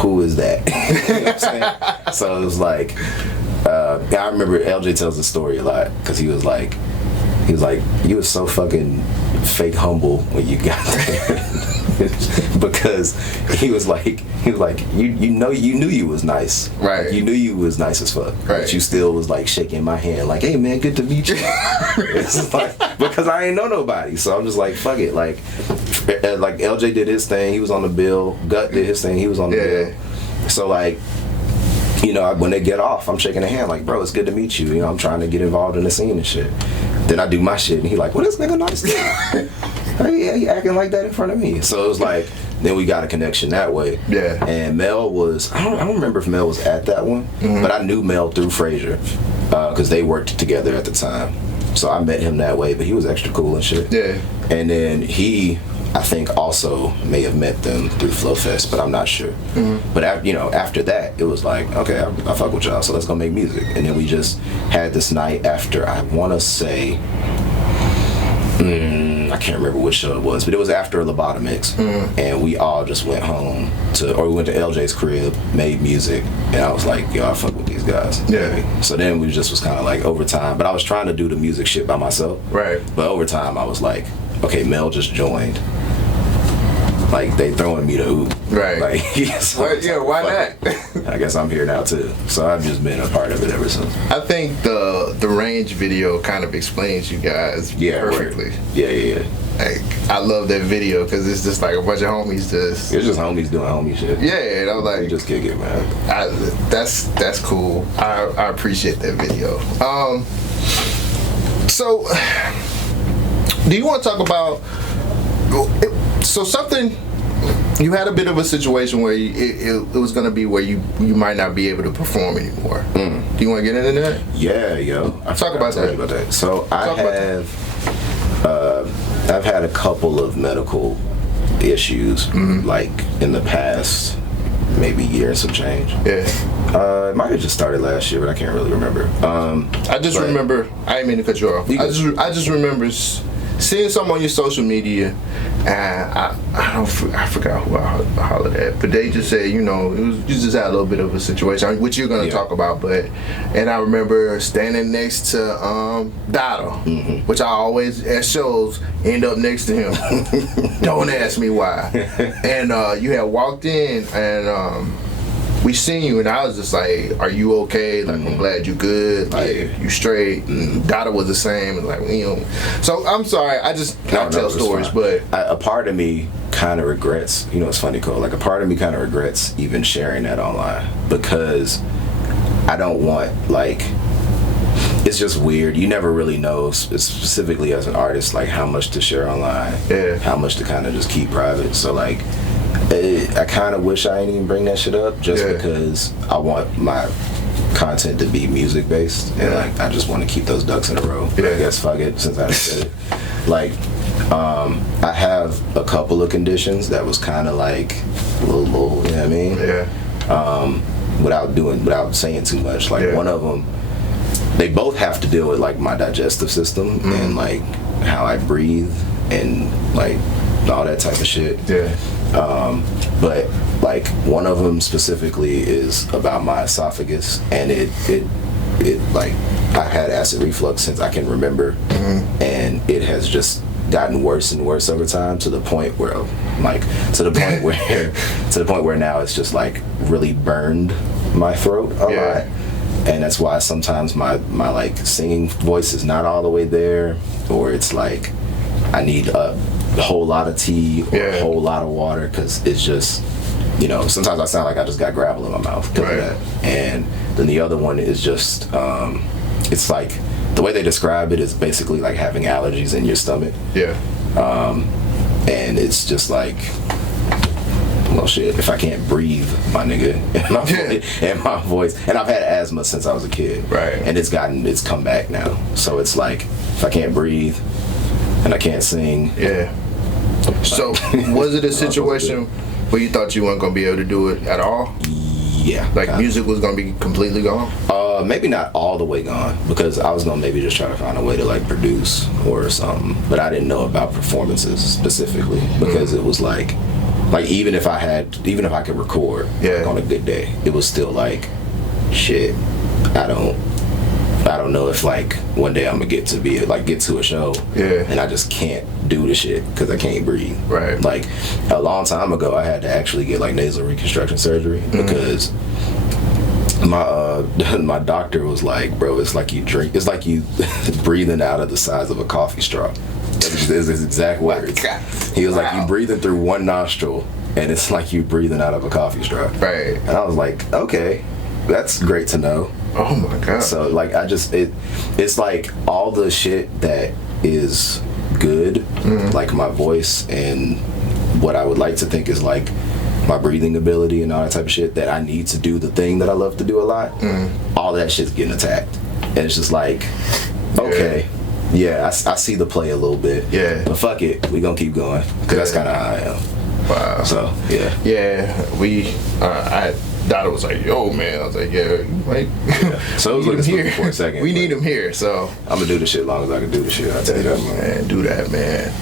who is that? You know what I'm saying? So it was like, I remember LJ tells the story a lot because he was like, you was so fucking fake humble when you got there. Because he was like, you knew you was nice. Right. You knew you was nice as fuck. Right. But you still was like shaking my hand like, hey man, good to meet you. It's like, because I ain't know nobody. So I'm just like, fuck it. Like LJ did his thing, he was on the bill. Gut did his thing, he was on the bill. So like, you know, when they get off, I'm shaking their hand like, bro, it's good to meet you. You know, I'm trying to get involved in the scene and shit. Then I do my shit, and he like, well, this nigga nice. Hey, yeah, he acting like that in front of me. So it was like, then we got a connection that way. Yeah. And Mel was, I don't remember if Mel was at that one, but I knew Mel through Frazier, because they worked together at the time. So I met him that way, but he was extra cool and shit. Yeah. And then he, I think, also may have met them through Flow Fest, but I'm not sure. But after that, it was like, okay, I fuck with y'all, so let's go make music. And then we just had this night after, I want to say, I can't remember which show it was, but it was after a Lobotomix, and we all just went home we went to LJ's crib, made music, and I was like, yo, I fuck with these guys. Yeah. So then we just was kind of like over time, but I was trying to do the music shit by myself. Right. But over time, I was like, okay, Mel just joined. Like, they throwing me the hoop. Right. Like, so why not? I guess I'm here now too. So I've just been a part of it ever since. I think the range video kind of explains you guys perfectly. Yeah. Like, I love that video because it's just like a bunch of homies just. It's just homies doing homie shit. Yeah, and I was like, you just kick it, man. That's cool. I appreciate that video. So, do you want to talk about? So something. You had a bit of a situation where it was going to be where you might not be able to perform anymore. Do you want to get into that? Yeah, yo. Talk about that. So I've had a couple of medical issues, like in the past, maybe year and some change. Yeah. It might have just started last year, but I can't really remember. I just remember. I didn't mean to cut you off. I just remember seeing something on your social media, and I forgot who I hollered at, but they just said, you just had a little bit of a situation, which you're gonna talk about, and I remember standing next to Dotto, which I always at shows end up next to him. Don't ask me why. And you had walked in, and we seen you, and I was just like, are you okay? Like, I'm glad you good. Like, you straight. And Dotto was the same. And like, So I'm sorry. I tell stories, but a part of me kind of regrets. It's funny, Cole. Like, a part of me kind of regrets even sharing that online because I don't want it's just weird. You never really know, specifically as an artist, like how much to share online, how much to kind of just keep private. So like, I kind of wish I didn't even bring that shit up, just because I want my content to be music based, and like I just want to keep those ducks in a row. But I guess fuck it, since I said it. Like, I have a couple of conditions that was kind of like a little, you know what I mean? Without saying too much. Like one of them, they both have to deal with like my digestive system and like how I breathe and like all that type of shit. But like one of them specifically is about my esophagus, and it like I've had acid reflux since I can remember, and it has just gotten worse and worse over time to the point where now it's just like really burned my throat a lot. And that's why sometimes my like singing voice is not all the way there, or it's like I need a whole lot of tea or a whole lot of water, because it's just, you know, sometimes I sound like I just got gravel in my mouth because of that. And then the other one is just it's like the way they describe it is basically like having allergies in your stomach. And it's just like, well, shit, if I can't breathe, my nigga, and my voice, and I've had asthma since I was a kid, and it's come back now. So it's like, if I can't breathe and I can't sing. So was it a situation where you thought you weren't gonna be able to do it at all? Like music was gonna be completely gone? Maybe not all the way gone, because I was gonna maybe just try to find a way to like produce or something, but I didn't know about performances specifically, because it was like even if I could record on a good day, it was still like, shit, I don't know if like one day I'm gonna get to a show and I just can't do the shit because I can't breathe. Like a long time ago, I had to actually get like nasal reconstruction surgery because my doctor was like, bro, it's like you breathing out of the size of a coffee straw. That's his exact words. He was like, you breathing through one nostril and it's like you breathing out of a coffee straw. And I was like, okay, that's great to know. Oh my god. So like it's like all the shit that is good, like my voice and what I would like to think is like my breathing ability and all that type of shit that I need to do the thing that I love to do a lot, all that shit's getting attacked. And it's just like, okay, I see the play a little bit, but fuck it, we gonna keep going, because that's kind of how I am. Wow. So I Dada was like, yo man, I was like, so it was looking spooky for a second. We need him here, so I'm gonna do the shit as long as I can do the shit. I'll tell you that, man. Do that, man.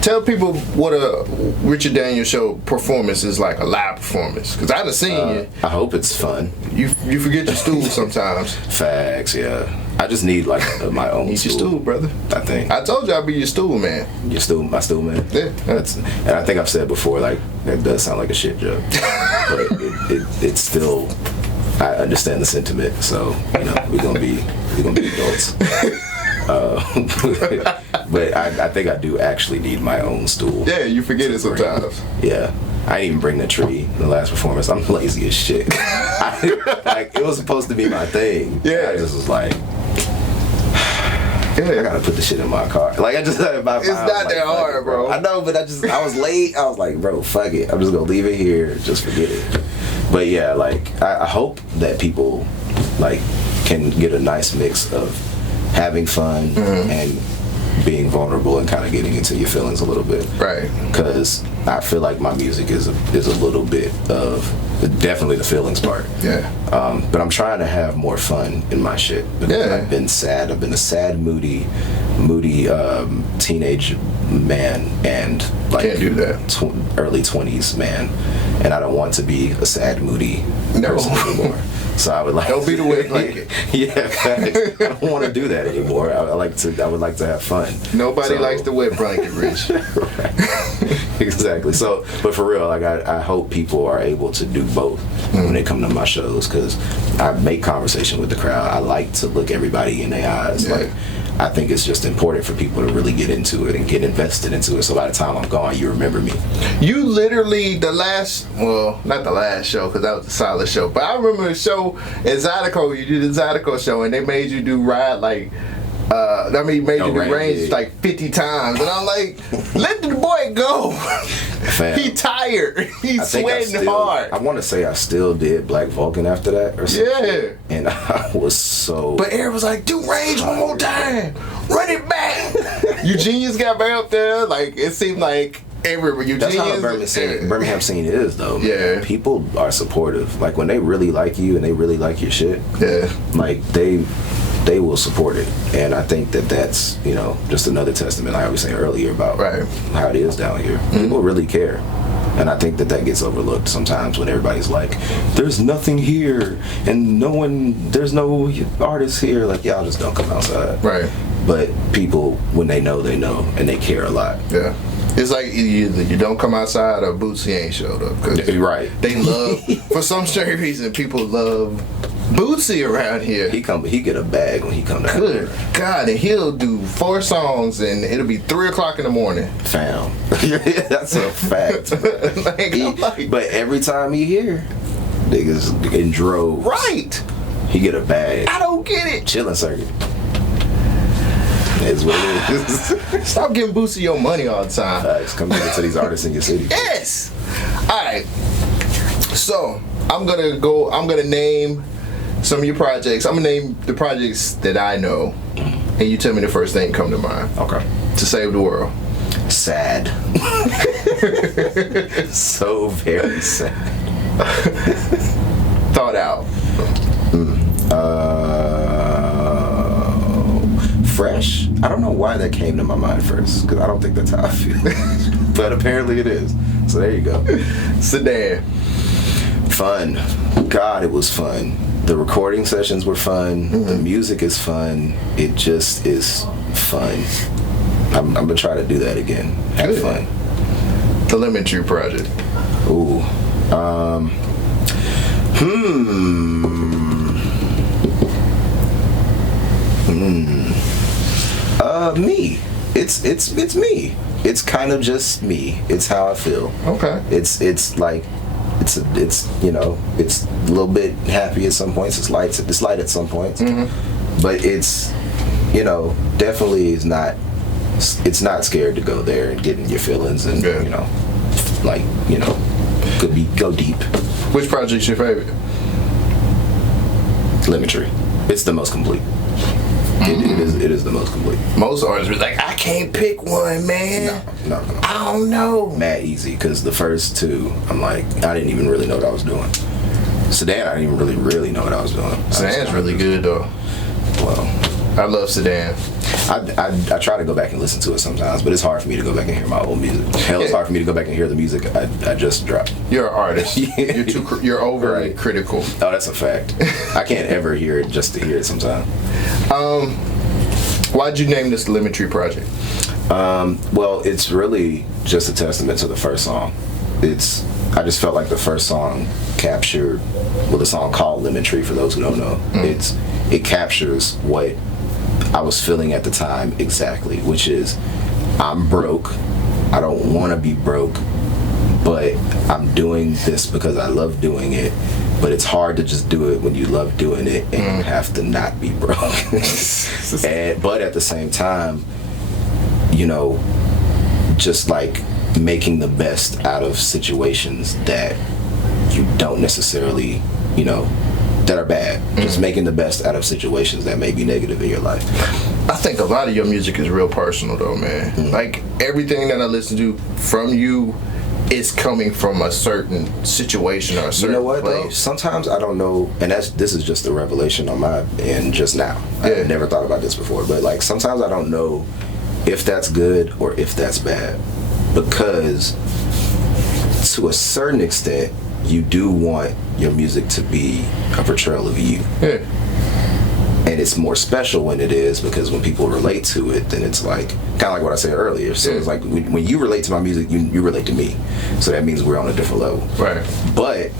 Tell people what a Richard Daniels show performance is like, a live performance, because I done seen you. I hope it's fun. You forget your stool sometimes. Facts, yeah. I just need like my own Need stool. your stool, brother. I think. I told you I'd be your stool man. My stool man. Yeah. And I think I've said before, like, that does sound like a shit joke, but it's still, I understand the sentiment. So you know, we're gonna be adults. But I think I do actually need my own stool. Yeah, you forget it sometimes. Yeah. I didn't even bring the tree in the last performance. I'm lazy as shit. Like, it was supposed to be my thing. I just was like, I gotta put the shit in my car. Like, I just had it by It's not that hard, bro. I know, but I was late. I was like, bro, fuck it. I'm just gonna leave it here. Just forget it. But yeah, like, I hope that people like can get a nice mix of having fun and being vulnerable and kind of getting into your feelings a little bit. Because I feel like my music is a little bit of definitely the feelings part. But I'm trying to have more fun in my shit. I've been sad. I've been a sad, moody teenage man, and like can't do that. Early 20s man, and I don't want to be a sad, moody person anymore. So I would like. Don't be the wet blanket. I don't want to do that anymore. I would like to have fun. Nobody likes the wet blanket, Rich. Exactly. So, but for real, like I hope people are able to do both when they come to my shows, because I make conversation with the crowd. I like to look everybody in their eyes. Like, I think it's just important for people to really get into it and get invested into it. So by the time I'm gone, you remember me. You literally, the last, well, not the last show, because that was a solid show, but I remember the show at Zydeco, you did the Zydeco show, and they made you do Ride like, made you do Range like 50 times, and I'm like, let the boy go. Fam, he tired. He's sweating hard. I want to say I still did Black Vulcan after that or something. Yeah. And I was so... But Eric was like, do Range one more time. Run it back. Eugenius got back up there. Like, it seemed like everywhere. That's how the Birmingham scene is, though. Yeah. Man. People are supportive. Like, when they really like you and they really like your shit, yeah, like, they will support it. And I think that that's, you know, just another testament I was saying earlier about how it is down here. Mm-hmm. People really care. And I think that that gets overlooked sometimes when everybody's like, there's nothing here and there's no artists here. Like, y'all just don't come outside. Right. But people, when they know, and they care a lot. Yeah. It's like either you don't come outside or Bootsy ain't showed up. Cause right. They love, for some strange reason, people love Bootsy around here. He get a bag when he come down. Good God, and he'll do 4 songs and it'll be 3 o'clock in the morning. Fam. That's a fact. But every time he here, niggas in droves. Right. He get a bag. I don't get it. Chilling circuit. That's what it is. Stop giving Bootsy your money all the time. Facts. Come give it to these artists in your city. Yes. Alright. So I'm gonna name some of your projects. I'm gonna name the projects that I know, and you tell me the first thing come to mind. Okay. To save the world. Sad. So very sad. Thought out. Fresh. I don't know why that came to my mind first, because I don't think that's how I feel. But apparently it is. So there you go. Sedan. Fun. God, it was fun. The recording sessions were fun. Mm-hmm. The music is fun. It just is fun. I'm gonna try to do that again. Have fun. The Lemon Tree Project. Ooh. Me. It's me. It's kind of just me. It's how I feel. Okay. It's like it's you know, it's a little bit happy at some points. It's light at some points. Mm-hmm. But it's, you know, definitely is not. It's not scared to go there and get in your feelings and you know, like, you know, go deep. Which project's your favorite? Lemon Tree. It's the most complete. It is the most complete. Most artists be like, I can't pick one, man. No. I don't know. Mad easy, because the first 2, I'm like, I didn't even really know what I was doing. Sedan, I didn't even really know what I was doing. Sedan's really good though. Well, I love Sedan. I try to go back and listen to it sometimes, but it's hard for me to go back and hear my old music. Hell, it's hard for me to go back and hear the music I just dropped. You're an artist. You're overly critical. Oh, that's a fact. I can't ever hear it just to hear it sometimes. Why'd you name this the Lemon Tree Project? Well, it's really just a testament to the first song. I just felt like the first song captured, the song called Lemon Tree, for those who don't know. It captures what I was feeling at the time exactly, which is, I'm broke. I don't want to be broke, but I'm doing this because I love doing it. But it's hard to just do it when you love doing it and you have to not be broke. But at the same time, you know, just like making the best out of situations that you don't necessarily, you know, that are bad. Just making the best out of situations that may be negative in your life. I think a lot of your music is real personal though, man. Like everything that I listen to from you is coming from a certain situation or a certain place. Though? Sometimes I don't know, and this is just a revelation on my end just now. I had never thought about this before, but like sometimes I don't know if that's good or if that's bad, because to a certain extent you do want your music to be a portrayal of you. Yeah. And it's more special when it is, because when people relate to it, then it's like, kind of like what I said earlier. So it's like, when you relate to my music, you relate to me. So that means we're on a different level. Right. But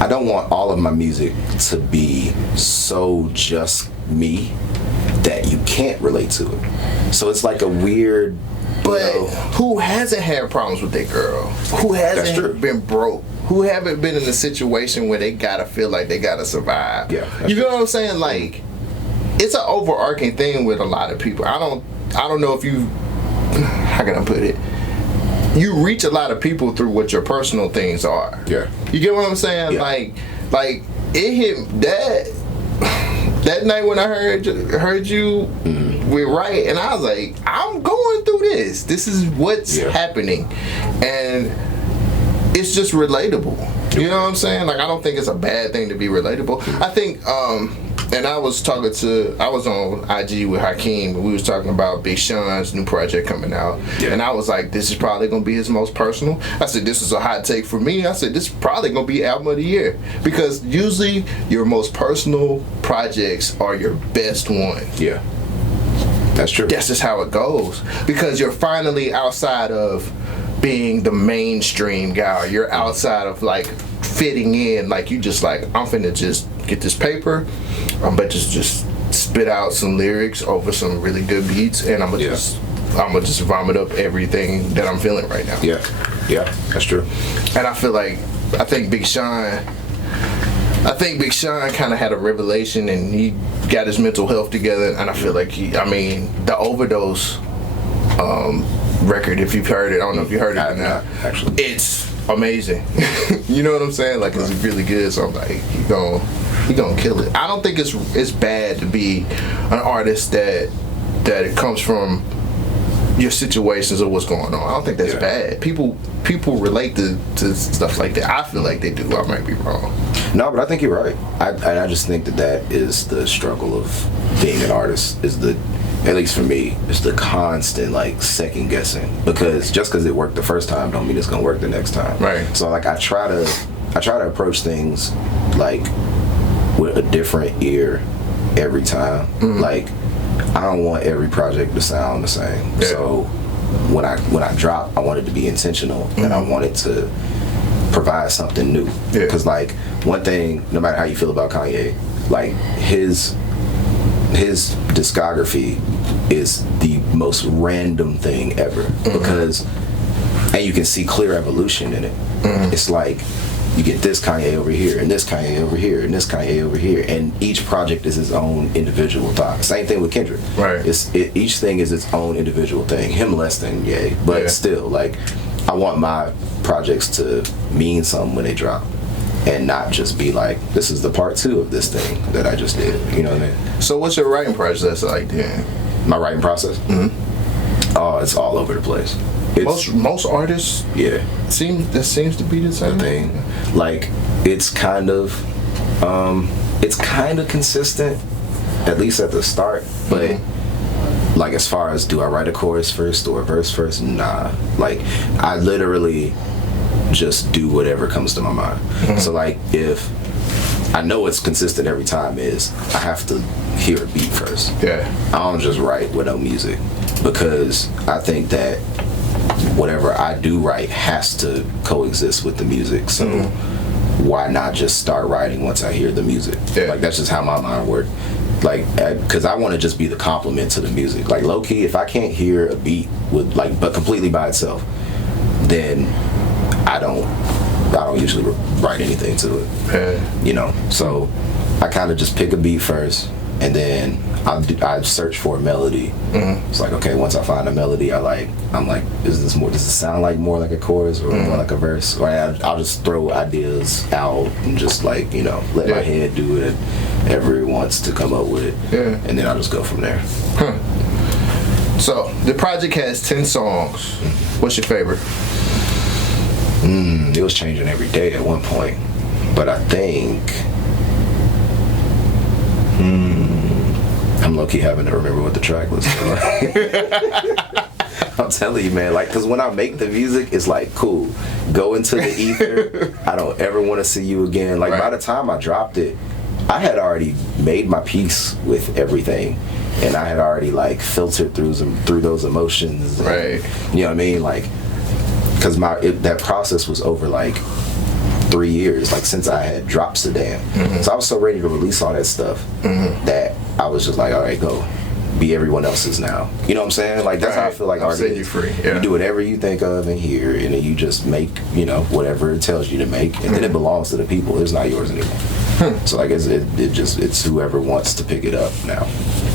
I don't want all of my music to be so just me that you can't relate to it. So it's like a weird. But who hasn't had problems with their girl? Who hasn't been broke? Who haven't been in a situation where they gotta feel like they gotta survive? Yeah, you know what I'm saying? Like, it's an overarching thing with a lot of people. I don't know if you, how can I put it? You reach a lot of people through what your personal things are. Yeah. You get what I'm saying? Yeah. Like it hit that night when I heard you with Right, and I was like, I'm going through this. This is what's happening, and it's just relatable. You know what I'm saying? Like, I don't think it's a bad thing to be relatable. I think, and I was on IG with Hakeem, and we was talking about Big Sean's new project coming out, and I was like, this is probably gonna be his most personal. I said, this is a hot take for me. I said, this is probably gonna be album of the year, because usually your most personal projects are your best ones. Yeah, that's true. That's just how it goes, because you're finally outside of being the mainstream guy. You're outside of like fitting in. Like, you just like, I'm finna just get this paper, I'm about to just spit out some lyrics over some really good beats, and I'm gonna just vomit up everything that I'm feeling right now. Yeah, that's true. And I think Big Sean kind of had a revelation, and he got his mental health together, and I feel like the Overdose record, if you've heard it, I don't know if you heard it or not, actually. It's amazing. You know what I'm saying? Like, it's really good, so I'm like, he gonna kill it. I don't think it's bad to be an artist that it comes from your situations or what's going on. I don't think that's bad. People relate to stuff like that. I feel like they do. I might be wrong. No, but I think you're right. I just think that is the struggle of being an artist, is at least for me, it's the constant like second guessing, because just because it worked the first time don't mean it's gonna work the next time. Right. So like I try to approach things like with a different ear every time. Like, I don't want every project to sound the same. Yeah. So when I drop, I want it to be intentional, and I want it to provide something new. Because like, one thing, no matter how you feel about Kanye, like his discography is the most random thing ever, because, and you can see clear evolution in it. It's like, you get this Kanye over here, and this Kanye over here, and this Kanye over here, and each project is its own individual thought. Same thing with Kendrick. Right. Each thing is its own individual thing. Him less than Ye, but still, like, I want my projects to mean something when they drop, and not just be like, this is the part 2 of this thing that I just did. You know what I mean? So what's your writing process like then? My writing process? Oh, it's all over the place. Most artists, that seems to be the same thing. Like, it's kind of consistent, at least at the start. But like, as far as, do I write a chorus first or a verse first? Nah. Like, I literally just do whatever comes to my mind. So like, if I know it's consistent every time, is I have to hear a beat first. I don't just write with no music, because I think that whatever I do write has to coexist with the music. So why not just start writing once I hear the music? Like, that's just how my mind works. Like, because I want to just be the complement to the music. Like, low key, if I can't hear a beat with but completely by itself, then I don't usually write anything to it. You know, so I kind of just pick a beat first, and then I search for a melody. It's like, okay, once I find a melody, I'm like, does it sound like more like a chorus or more like a verse? Or I'll just throw ideas out and just, like, you know, let my head do it every once to come up with it. And then I'll just go from there. So the project has 10 songs. What's your favorite? It was changing every day at one point, but I think I'm low-key having to remember what the track was. I'm telling you, man, like, because when I make the music, it's like, cool, go into the ether. I don't ever want to see you again. Like, by the time I dropped it, I had already made my peace with everything, and I had already, like, filtered through those emotions. And, you know what I mean? Like, because that process was over like 3 years, like, since I had dropped Sedan. So I was so ready to release all that stuff that I was just like, all right, go. be everyone else's now. You know what I'm saying? Like that's how I feel like art is. You free. Yeah. You do whatever you think of in here, and then you just make, you know, whatever it tells you to make, and then it belongs to the people. It's not yours anymore. So like it's whoever wants to pick it up now.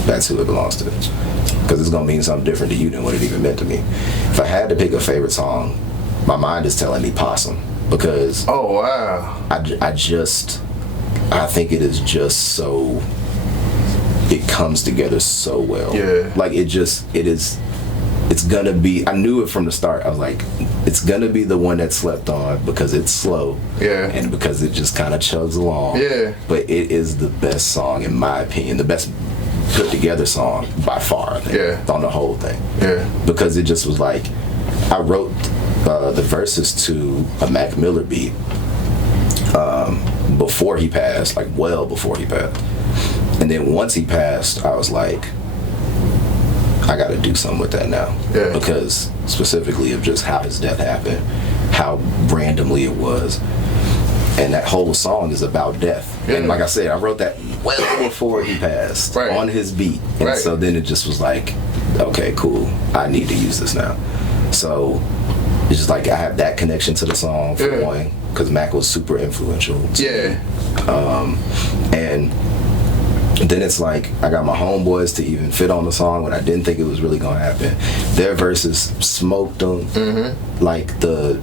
That's who it belongs to. Because it's gonna mean something different to you than what it even meant to me. If I had to pick a favorite song, my mind is telling me Possum, because oh wow, I think it is just so, it comes together so well. Yeah. Like it's gonna be, I knew it from the start. I was like, it's gonna be the one that slept on because it's slow. Yeah. And because it just kind of chugs along. Yeah. But it is the best song, in my opinion, the best put together song by far, I think, Yeah. on the whole thing. Yeah. Because it just was like, I wrote the verses to a Mac Miller beat before he passed, like well before he passed. And then once he passed, I was like, I gotta do something with that now. Yeah. Because specifically of just how his death happened, how randomly it was. And that whole song is about death. Yeah. And like I said, I wrote that well before he passed, Right. on his beat. And Right. so then it just was like, okay, cool, I need to use this now. So it's just like I have that connection to the song for Yeah. one, because Mac was super influential to Yeah. me. And then it's like I got my homeboys to even fit on the song when I didn't think it was really gonna happen. Their verses smoked them, like the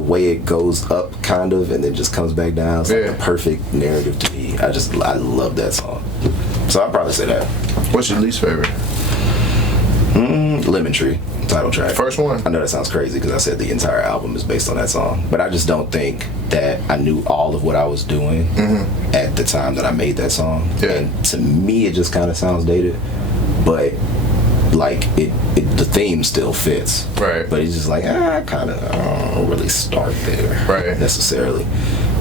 way it goes up kind of and then just comes back down. It's like Yeah. the perfect narrative to me. I love that song. So I'd probably say that. What's your least favorite? Lemon Tree, title track. First one. I know that sounds crazy because I said the entire album is based on that song, but I just don't think that I knew all of what I was doing at the time that I made that song. Yeah. And to me, it just kind of sounds dated, but like the theme still fits. Right. But it's just like I don't really start there. Right. Necessarily,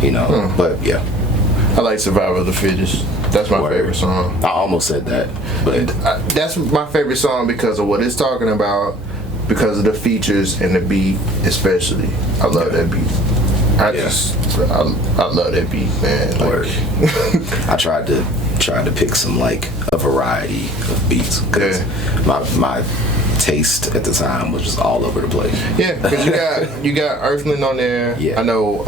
you know. But yeah. I like Survival of the Fittest. That's my Word. favorite song. I almost said that, but That's my favorite song because of what it's talking about, because of the features and the beat, especially. I love that beat. I love that beat, man. Word. Like, I tried to pick some like a variety of beats because my taste at the time was just all over the place. yeah, because you got Earthling on there. Yeah. I know.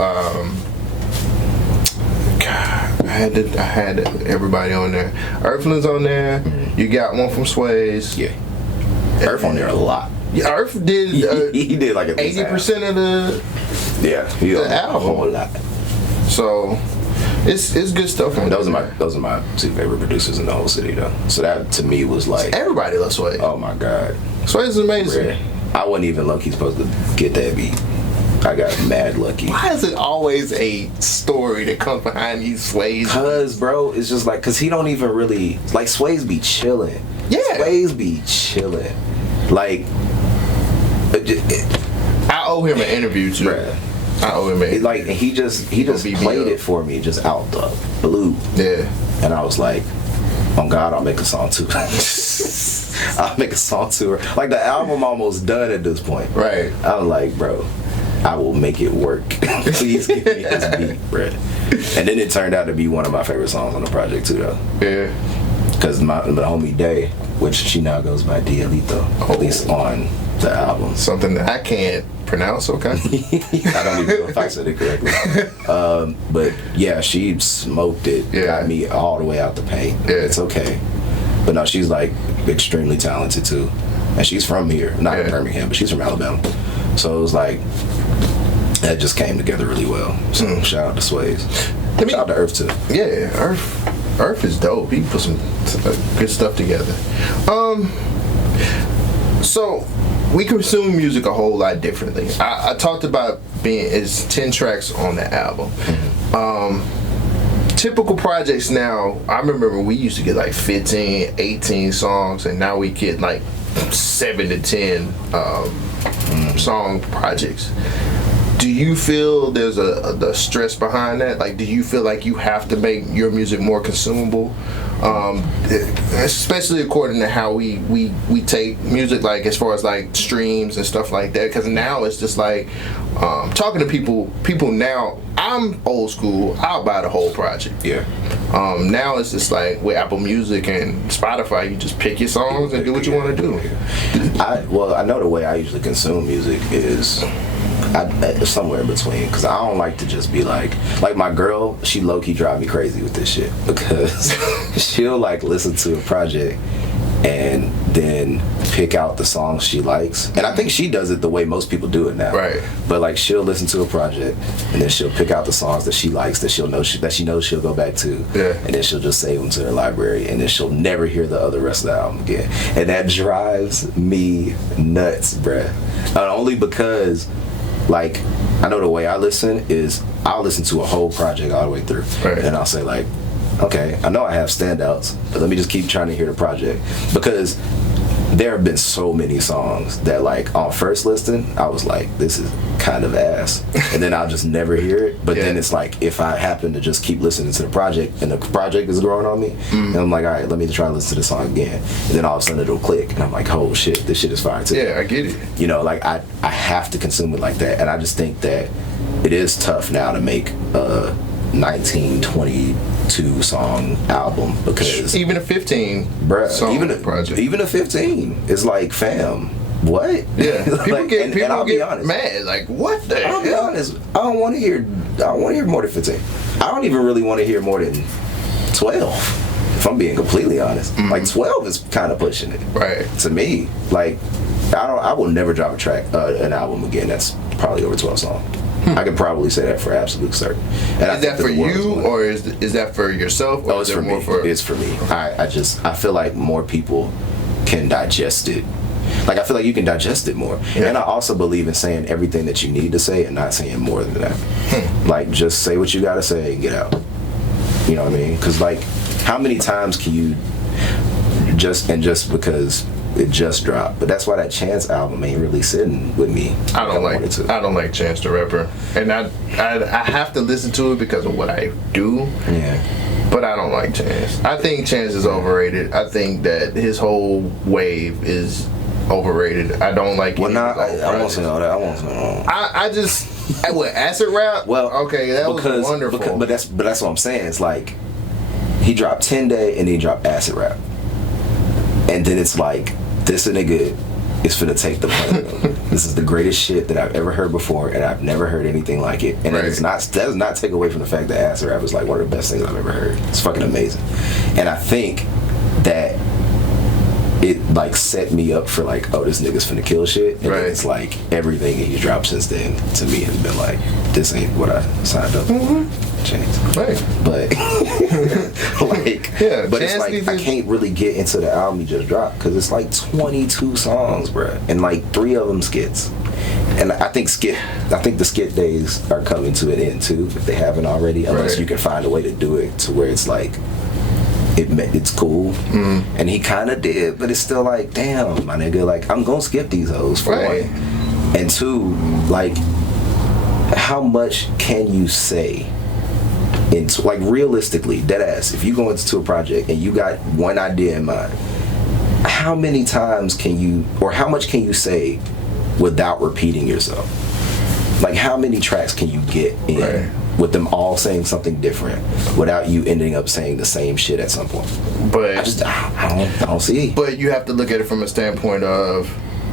God, I had everybody on there. Earthling's on there. You got one from Sway's. Yeah, Earth on there a lot. Yeah, Earth did. He did like 80% of the. Yeah, he the did a album. whole lot. So it's good stuff on Those there. are my two favorite producers in the whole city though. So that to me was like, Everybody loves Sway. oh my god, Sway's is amazing. yeah. I wasn't even lucky supposed to get that beat. I got mad lucky. Why is it always a story that comes behind these Sways? Cause bro, it's just like, cause he don't even really like Sway's be chilling. Yeah. Sway's be chilling. Like, I owe him an interview too. bruh. I owe him an Like he just played it for me just out the blue, Yeah. and I was like, "On God, I'll make a song too." I'll make a song to her. Like the album almost done at this point. Right. I was like, bro, I will make it work. Please give me this beat, bro. And then it turned out to be one of my favorite songs on the project too, though. Yeah. Because my homie Day, which she now goes by Dialito, at least on the album. Something that I can't pronounce, okay? I don't even know if I said it correctly. But yeah, she smoked it. Yeah. Got me all the way out the paint. Yeah. It's okay. But no, she's like extremely talented too. And she's from here. Not in Birmingham, but she's from Alabama. So it was like, that just came together really well. So shout out to Sways. Shout out to Earth too. Yeah, Earth is dope. He put some good stuff together. So we consume music a whole lot differently. I talked about it's 10 tracks on the album. Typical projects now, I remember when we used to get like 15, 18 songs, and now we get like 7 to 10 song projects. Do you feel there's the stress behind that? Like, do you feel like you have to make your music more consumable, especially according to how we take music, like as far as like streams and stuff like that. Because now it's just like talking to people now. I'm old school. I'll buy the whole project. Yeah. Now it's just like with Apple Music and Spotify, you just pick your songs and do what you want to do. I know the way I usually consume music is somewhere in between, because I don't like to just be like my girl, she low-key drive me crazy with this shit, because she'll like listen to a project and then pick out the songs she likes, and I think she does it the way most people do it now. Right. But like she'll listen to a project and then she'll pick out the songs that she likes, that she knows she'll go back to, and then she'll just save them to her library, and then she'll never hear the rest of the album again, and that drives me nuts, bruh. Only because like I know the way I listen is I'll listen to a whole project all the way through, right. And I'll say like, okay, I know I have standouts, but let me just keep trying to hear the project, because there have been so many songs that like on first listen I was like, this is kind of ass, and then I'll just never hear it. But then it's like, if I happen to just keep listening to the project and the project is growing on me, and I'm like, all right, let me try to listen to the song again, and then all of a sudden it'll click and I'm like, oh shit, this shit is fire too. Yeah, I get it. You know, like I have to consume it like that, and I just think that it is tough now to make a 1922 song album, because even a 15 song project, even a 15 is like, fam, what? Yeah, people like, get honest, mad. Like, what the hell? I'll be honest, I don't want to hear more than 15. I don't even really want to hear more than 12, if I'm being completely honest. Mm-hmm. Like 12 is kind of pushing it, right? To me, like I will never drop a track, an album again that's probably over 12 songs. I could probably say that for absolute certain. And is that for you, or is that for yourself? Or no, it's for me. It's for me. I feel like more people can digest it. Like I feel like you can digest it more. Yeah. And I also believe in saying everything that you need to say and not saying more than that. Like just say what you gotta say and get out. You know what I mean? Because like, how many times can you just because it just dropped? But that's why that Chance album ain't really sitting with me. I don't like Chance the Rapper, and I have to listen to it because of what I do. Yeah. But I don't like Chance. I think Chance is overrated. I think that his whole wave is overrated. I don't like. Well, I won't say all that. I won't say all that. I just what, acid rap. Well, okay, that was wonderful. But that's what I'm saying. It's like he dropped 10 Day and he dropped acid rap, and then it's like, this nigga is finna take the plane. This is the greatest shit that I've ever heard before, and I've never heard anything like it. And that does not take away from the fact that acid rap is like one of the best things I've ever heard. It's fucking amazing. And I think that it like set me up for like, oh, this nigga's finna kill shit. And then it's like everything he's dropped since then to me has been like, this ain't what I signed up for. Chance. Right. But like, yeah, but it's like I can't really get into the album he just dropped because it's like 22 songs, bruh, and like 3 of them skits. And I think the skit days are coming to an end too, if they haven't already, unless you can find a way to do it to where it's like it's cool. And he kind of did, but it's still like, damn, my nigga, like I'm gonna skip these hoes for one, and two, like how much can you say? Into, like realistically, deadass, if you go into a project and you got one idea in mind, how many times can you, or how much can you say without repeating yourself? Like how many tracks can you get in with them all saying something different without you ending up saying the same shit at some point? But I don't see. But you have to look at it from a standpoint of,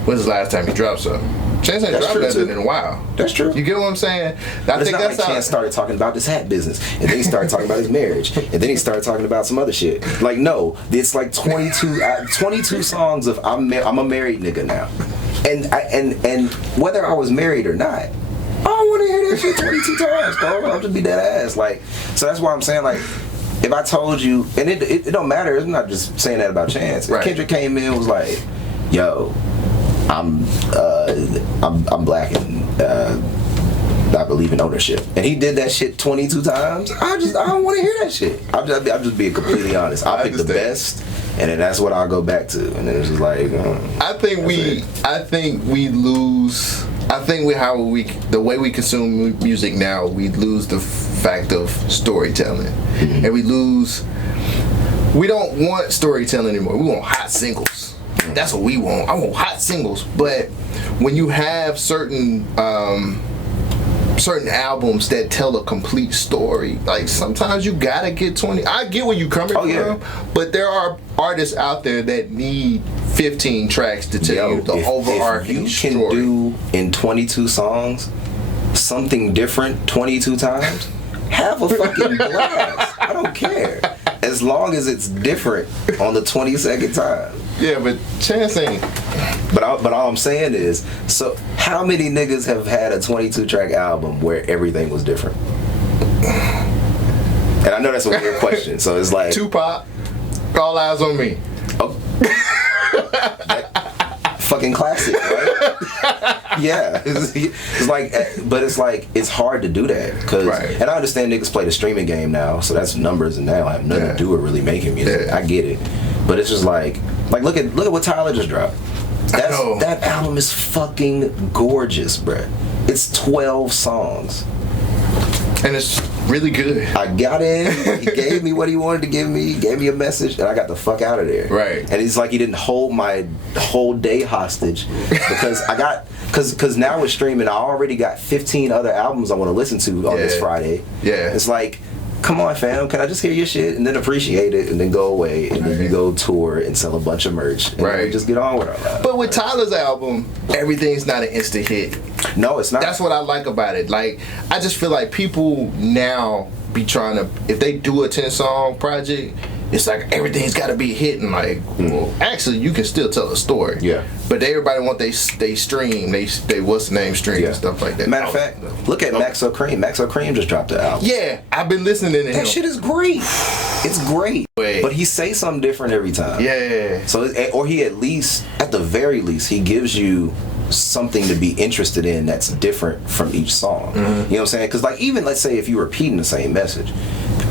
when's the last time you dropped something? Chance ain't dropped that in a while. That's true. You get what I'm saying? I think that's like Chance started talking about this hat business, and then he started talking about his marriage, and then he started talking about some other shit. Like, no, it's like 22 songs of I'm a married nigga now, and whether I was married or not, I don't want to hear that shit 22 times, bro. I'll just be dead ass. Like, so that's why I'm saying, like, if I told you, and it don't matter. I'm not just saying that about Chance. If Kendrick came in and was like, yo, I'm black and I believe in ownership, and he did that shit 22 times. I don't want to hear that shit. I'm just being completely honest. I pick the best, and then that's what I'll go back to, and then it's just like I think we lose. I think the way we consume music now, we lose the fact of storytelling, and we lose we don't want storytelling anymore. We want hot singles. That's what we want. I want hot singles. But when you have certain albums that tell a complete story, like sometimes you gotta get 20. I get where you coming from, but there are artists out there that need 15 tracks to tell you the overarching story. If you can do in 22 songs something different 22 times, have a fucking blast. I don't care. As long as it's different on the 22nd time. Yeah, but Chance ain't. But all I'm saying is, so how many niggas have had a 22 track album where everything was different? And I know that's a weird question, so it's like Tupac, All Eyes on Me. Oh, fucking classic, right? Yeah, it's like, but it's like it's hard to do that because, and I understand niggas play the streaming game now, so that's numbers, and they don't have nothing to do with really making music. I get it, but it's just like look at what Tyler just dropped. That album is fucking gorgeous, bruh. It's 12 songs. And it's really good. I got in, he gave me what he wanted to give me, he gave me a message, and I got the fuck out of there. Right. And it's like he didn't hold my whole day hostage because because now with streaming, I already got 15 other albums I want to listen to on this Friday. Yeah. It's like, come on, fam, can I just hear your shit and then appreciate it and then go away and then you go tour and sell a bunch of merch and then just get on with our lives. But with Tyler's album, everything's not an instant hit. No, it's not. That's what I like about it. Like, I just feel like people now be trying to, if they do a 10-song project, it's like everything's got to be hitting. Like, well, actually, you can still tell a story. Yeah. But everybody want they stream, they what's the name stream and stuff like that. Matter of fact, look at Maxo Cream. Maxo Cream just dropped the album. Yeah, I've been listening to him. That shit is great. It's great. But he say something different every time. Yeah. So, or he at the very least, he gives you something to be interested in that's different from each song. You know what I'm saying? Because like even let's say if you're repeating the same message,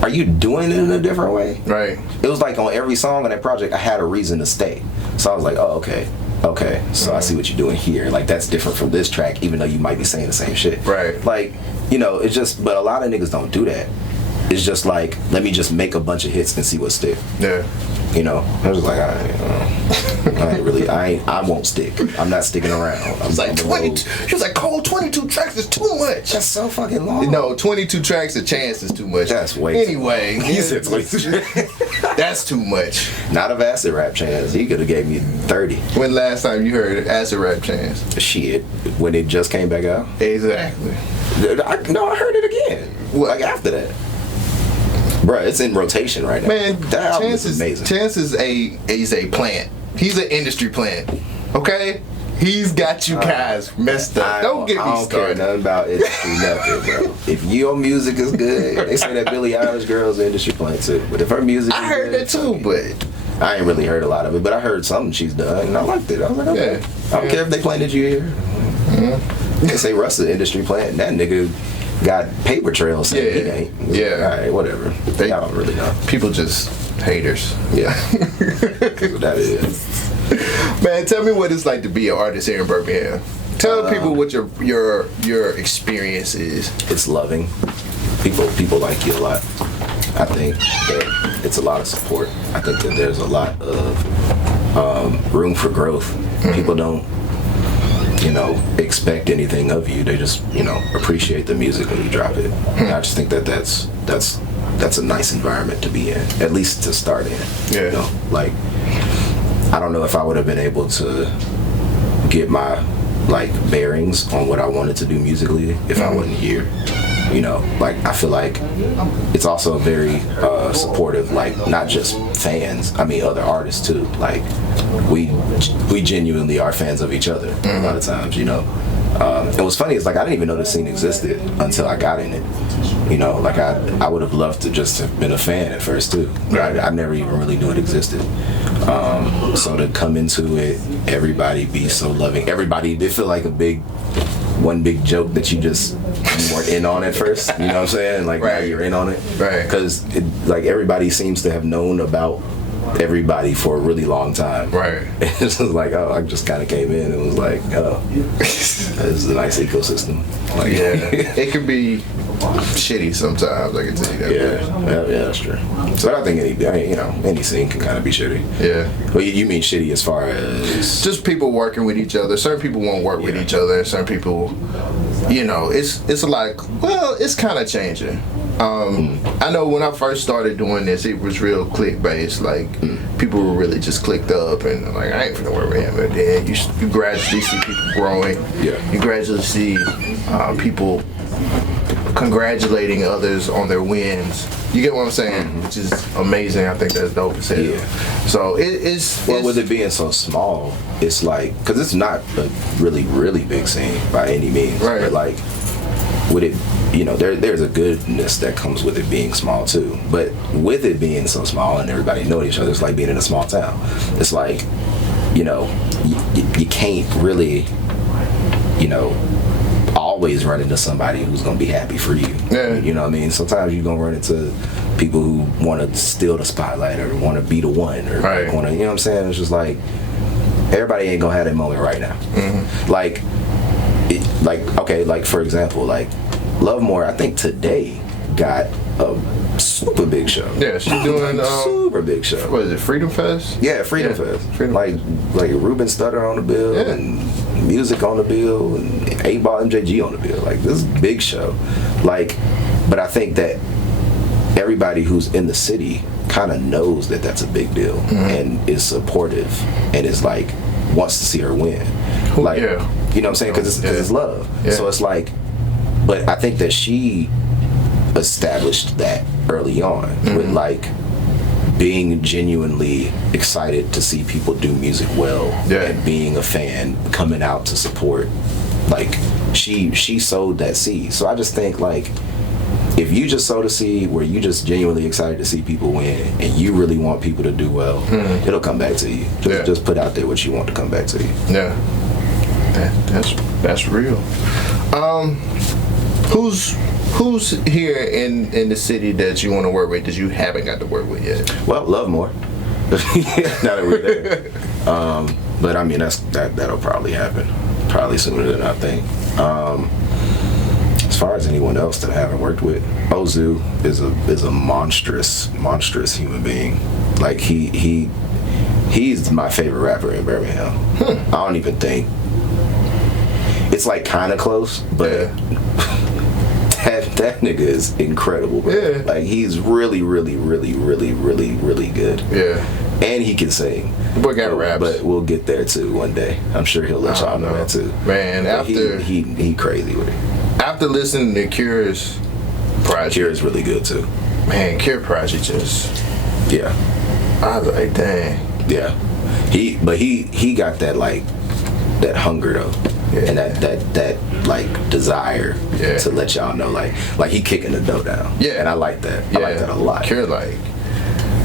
are you doing it in a different way? Right. It was like on every song on that project, I had a reason to stay. So I was like, oh, okay. So I see what you're doing here. Like that's different from this track, even though you might be saying the same shit. Right. Like, you know, it's just, but a lot of niggas don't do that. It's just like, let me just make a bunch of hits and see what stick. Yeah. You know, I was like, I won't stick. I'm not sticking around. It's like 22. She was like, Cole, 22 tracks is too much. That's so fucking long. No, 22 tracks a chance is too much. That's way anyway, too much. He said 22. That's too much. Not of acid rap Chance. He could have gave me 30. When last time you heard acid rap Chance? Shit, when it just came back out. Exactly. I heard it again. Like after that. Bruh, it's in rotation right now. Man, that album is amazing. Chance is a plant. He's an industry plant. Okay? He's got you guys messed up. Don't get me started. I don't care nothing about industry nothing, bro. If your music is good, they say that Billie Eilish girl's an industry plant too. But if her music is I heard good, that too, but I ain't really heard a lot of it, but I heard something she's done and I liked it. I was like, okay. I don't care if they planted you here. They say Russ is an industry plant. That nigga got paper trails saying he ain't. Alright, whatever. I don't really know. People just haters. Yeah. That is. Man, tell me what it's like to be an artist here in Birmingham. Tell people what your experience is. It's loving. People like you a lot. I think that it's a lot of support. I think that there's a lot of room for growth. People don't expect anything of you. They just, appreciate the music when you drop it. And I just think that that's a nice environment to be in, at least to start in. Yeah. Like, I don't know if I would have been able to get my bearings on what I wanted to do musically if I wasn't here. I feel like it's also very supportive, not just fans, I mean other artists too. Like we genuinely are fans of each other a lot of times, And what's funny is I didn't even know the scene existed until I got in it. I would have loved to just have been a fan at first too. I never even really knew it existed. So to come into it, everybody be so loving. Everybody did feel like one big joke that you weren't in on at first. You know what I'm saying? Now you're in on it. Right. Because everybody seems to have known about everybody for a really long time. Right. It's just like, oh, I just kind of came in and was like, oh, this is a nice ecosystem. Like, Yeah, it can be shitty sometimes. I can tell you that. yeah, that's true. So I think any scene can kind of be shitty. Yeah. Well, you mean shitty as far as Just people working with each other. Certain people won't work with each other, and certain people, it's like, well, it's kind of changing. I know when I first started doing this, it was real click based. Like people were really just clicked up, and like I ain't finna work with him. And then you gradually see people growing. Yeah. You gradually see people congratulating others on their wins. You get what I'm saying? Which is amazing. I think that's dope as hell. Yeah. So it's well, with it being so small, it's like, because it's not a really, really big scene by any means. Right. But like, with it, there's a goodness that comes with it being small too. But with it being so small and everybody knowing each other, it's like being in a small town. It's like, you can't really, always run into somebody who's gonna be happy for you. Yeah. You know what I mean? Sometimes you're gonna run into people who want to steal the spotlight or want to be the one or Right. want to, you know what I'm saying? It's just like everybody ain't gonna have that moment right now. Like for example, like Lovemore, I think today got a super big show. Yeah, she's doing super big show. what is it, Freedom Fest? Yeah, Freedom Fest. Freedom like Ruben Studdard on the bill Yeah. and music on the bill and 8 Ball MJG on the bill. Like this is a big show. Like, but I think that everybody who's in the city kind of knows that that's a big deal and is supportive and is like wants to see her win. Like, Yeah. you know what I'm saying? Because it's love. Yeah. So it's like, but I think that she established that early on with like being genuinely excited to see people do music well and being a fan, coming out to support. Like she sowed that seed. So I just think like if you just sow the seed where you just genuinely excited to see people win and you really want people to do well, it'll come back to you. Just put out there what you want to come back to you. Yeah. That's real. Who's here in the city that you want to work with that you haven't got to work with yet? Well, Lovemore. Now that we're there. But I mean that'll probably happen. Probably sooner than I think. As far as anyone else that I haven't worked with, Ozu is a monstrous human being. Like he's my favorite rapper in Birmingham. I don't even think it's like kind of close, but that nigga is incredible, bro. Yeah. Like he's really good. Yeah. And he can sing. The boy got raps. But we'll get there too one day. I'm sure he'll let y'all know that too. Man, But after he crazy with it. after listening to Cure's project, Cure's really good too. man, Cure project just Yeah. I was like, dang. Yeah. He got that like that hunger though. Yeah. And that like desire Yeah. to let y'all know like he kicking the dough down. Yeah. And I like that. I like that a lot. Cure like,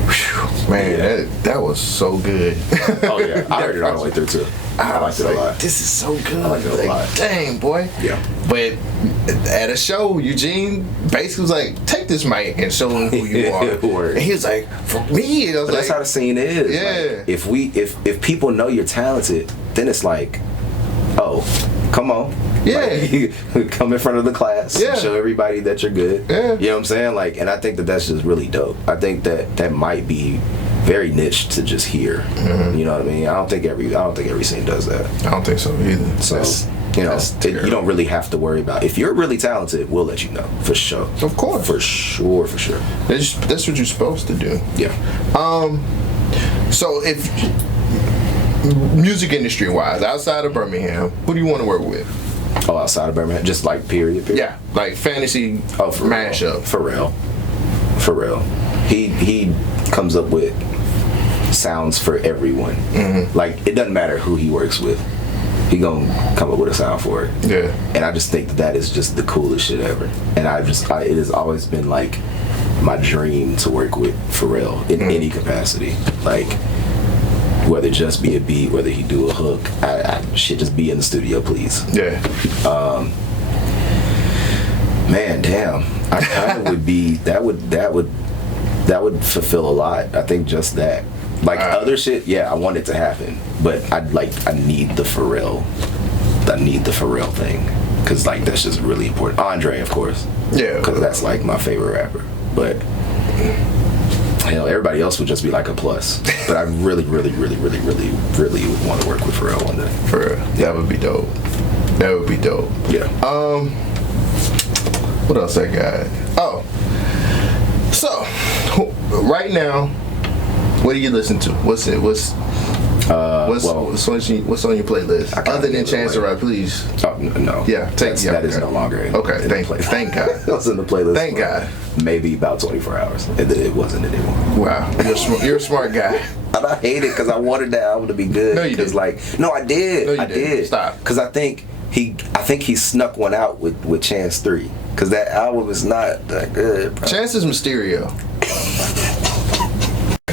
whew, man, that was so good. Oh yeah. I heard it all the way through too. I liked it a lot. This is so good. I liked it a Like, lot. dang, boy. Yeah. But at a show, Eugene basically was like, take this mic and show him who you are. Word. And he was like, for me, I was But like, that's how the scene is. Yeah. Like, if people know you're talented, then it's like, oh, come on. Yeah. Like, come in front of the class. Yeah. Show everybody that you're good. Yeah. You know what I'm saying? Like, and I think that's just really dope. I think that might be very niche to just hear. You know what I mean? I don't think every scene does that. I don't think so either. So you don't really have to worry about. If you're really talented, we'll let you know for sure. Of course. For sure. That's what you're supposed to do. Yeah. So if music industry wise, outside of Birmingham, who do you want to work with? Oh, outside of Birmingham, just like period. Yeah, like fantasy mashup. Pharrell. He comes up with sounds for everyone. Like it doesn't matter who he works with, he gonna come up with a sound for it. Yeah. And I just think that is just the coolest shit ever. And it has always been like my dream to work with Pharrell in any capacity. Like whether it just be a beat, whether he do a hook, I should just be in the studio, please. Yeah. Man, damn. I kind of would be. That would fulfill a lot. I think just that. Like other shit, yeah, I want it to happen, but I need the Pharrell thing, cause like that's just really important. Andre, of course, yeah, cause that's like my favorite rapper. But hell, everybody else would just be like a plus. But I really would want to work with Pharrell one day. For real, that would be dope. That would be dope. Yeah. What else I got? Oh, so right now, what do you listen to? What's on your playlist? Other than Chance the Rapper, please. Oh, no. Yeah, that is no longer in okay, in thank the playlist. Thank God. It was in the playlist. Thank God. Maybe about 24 hours, and then it wasn't anymore. Wow, you're a smart guy. And I hate it because I wanted that album to be good. No, you didn't. Like, no, I did. No, you I didn't. did. Stop. Because I think he snuck one out with Chance 3. Because that album is not that good, bro. Chance is Mysterio.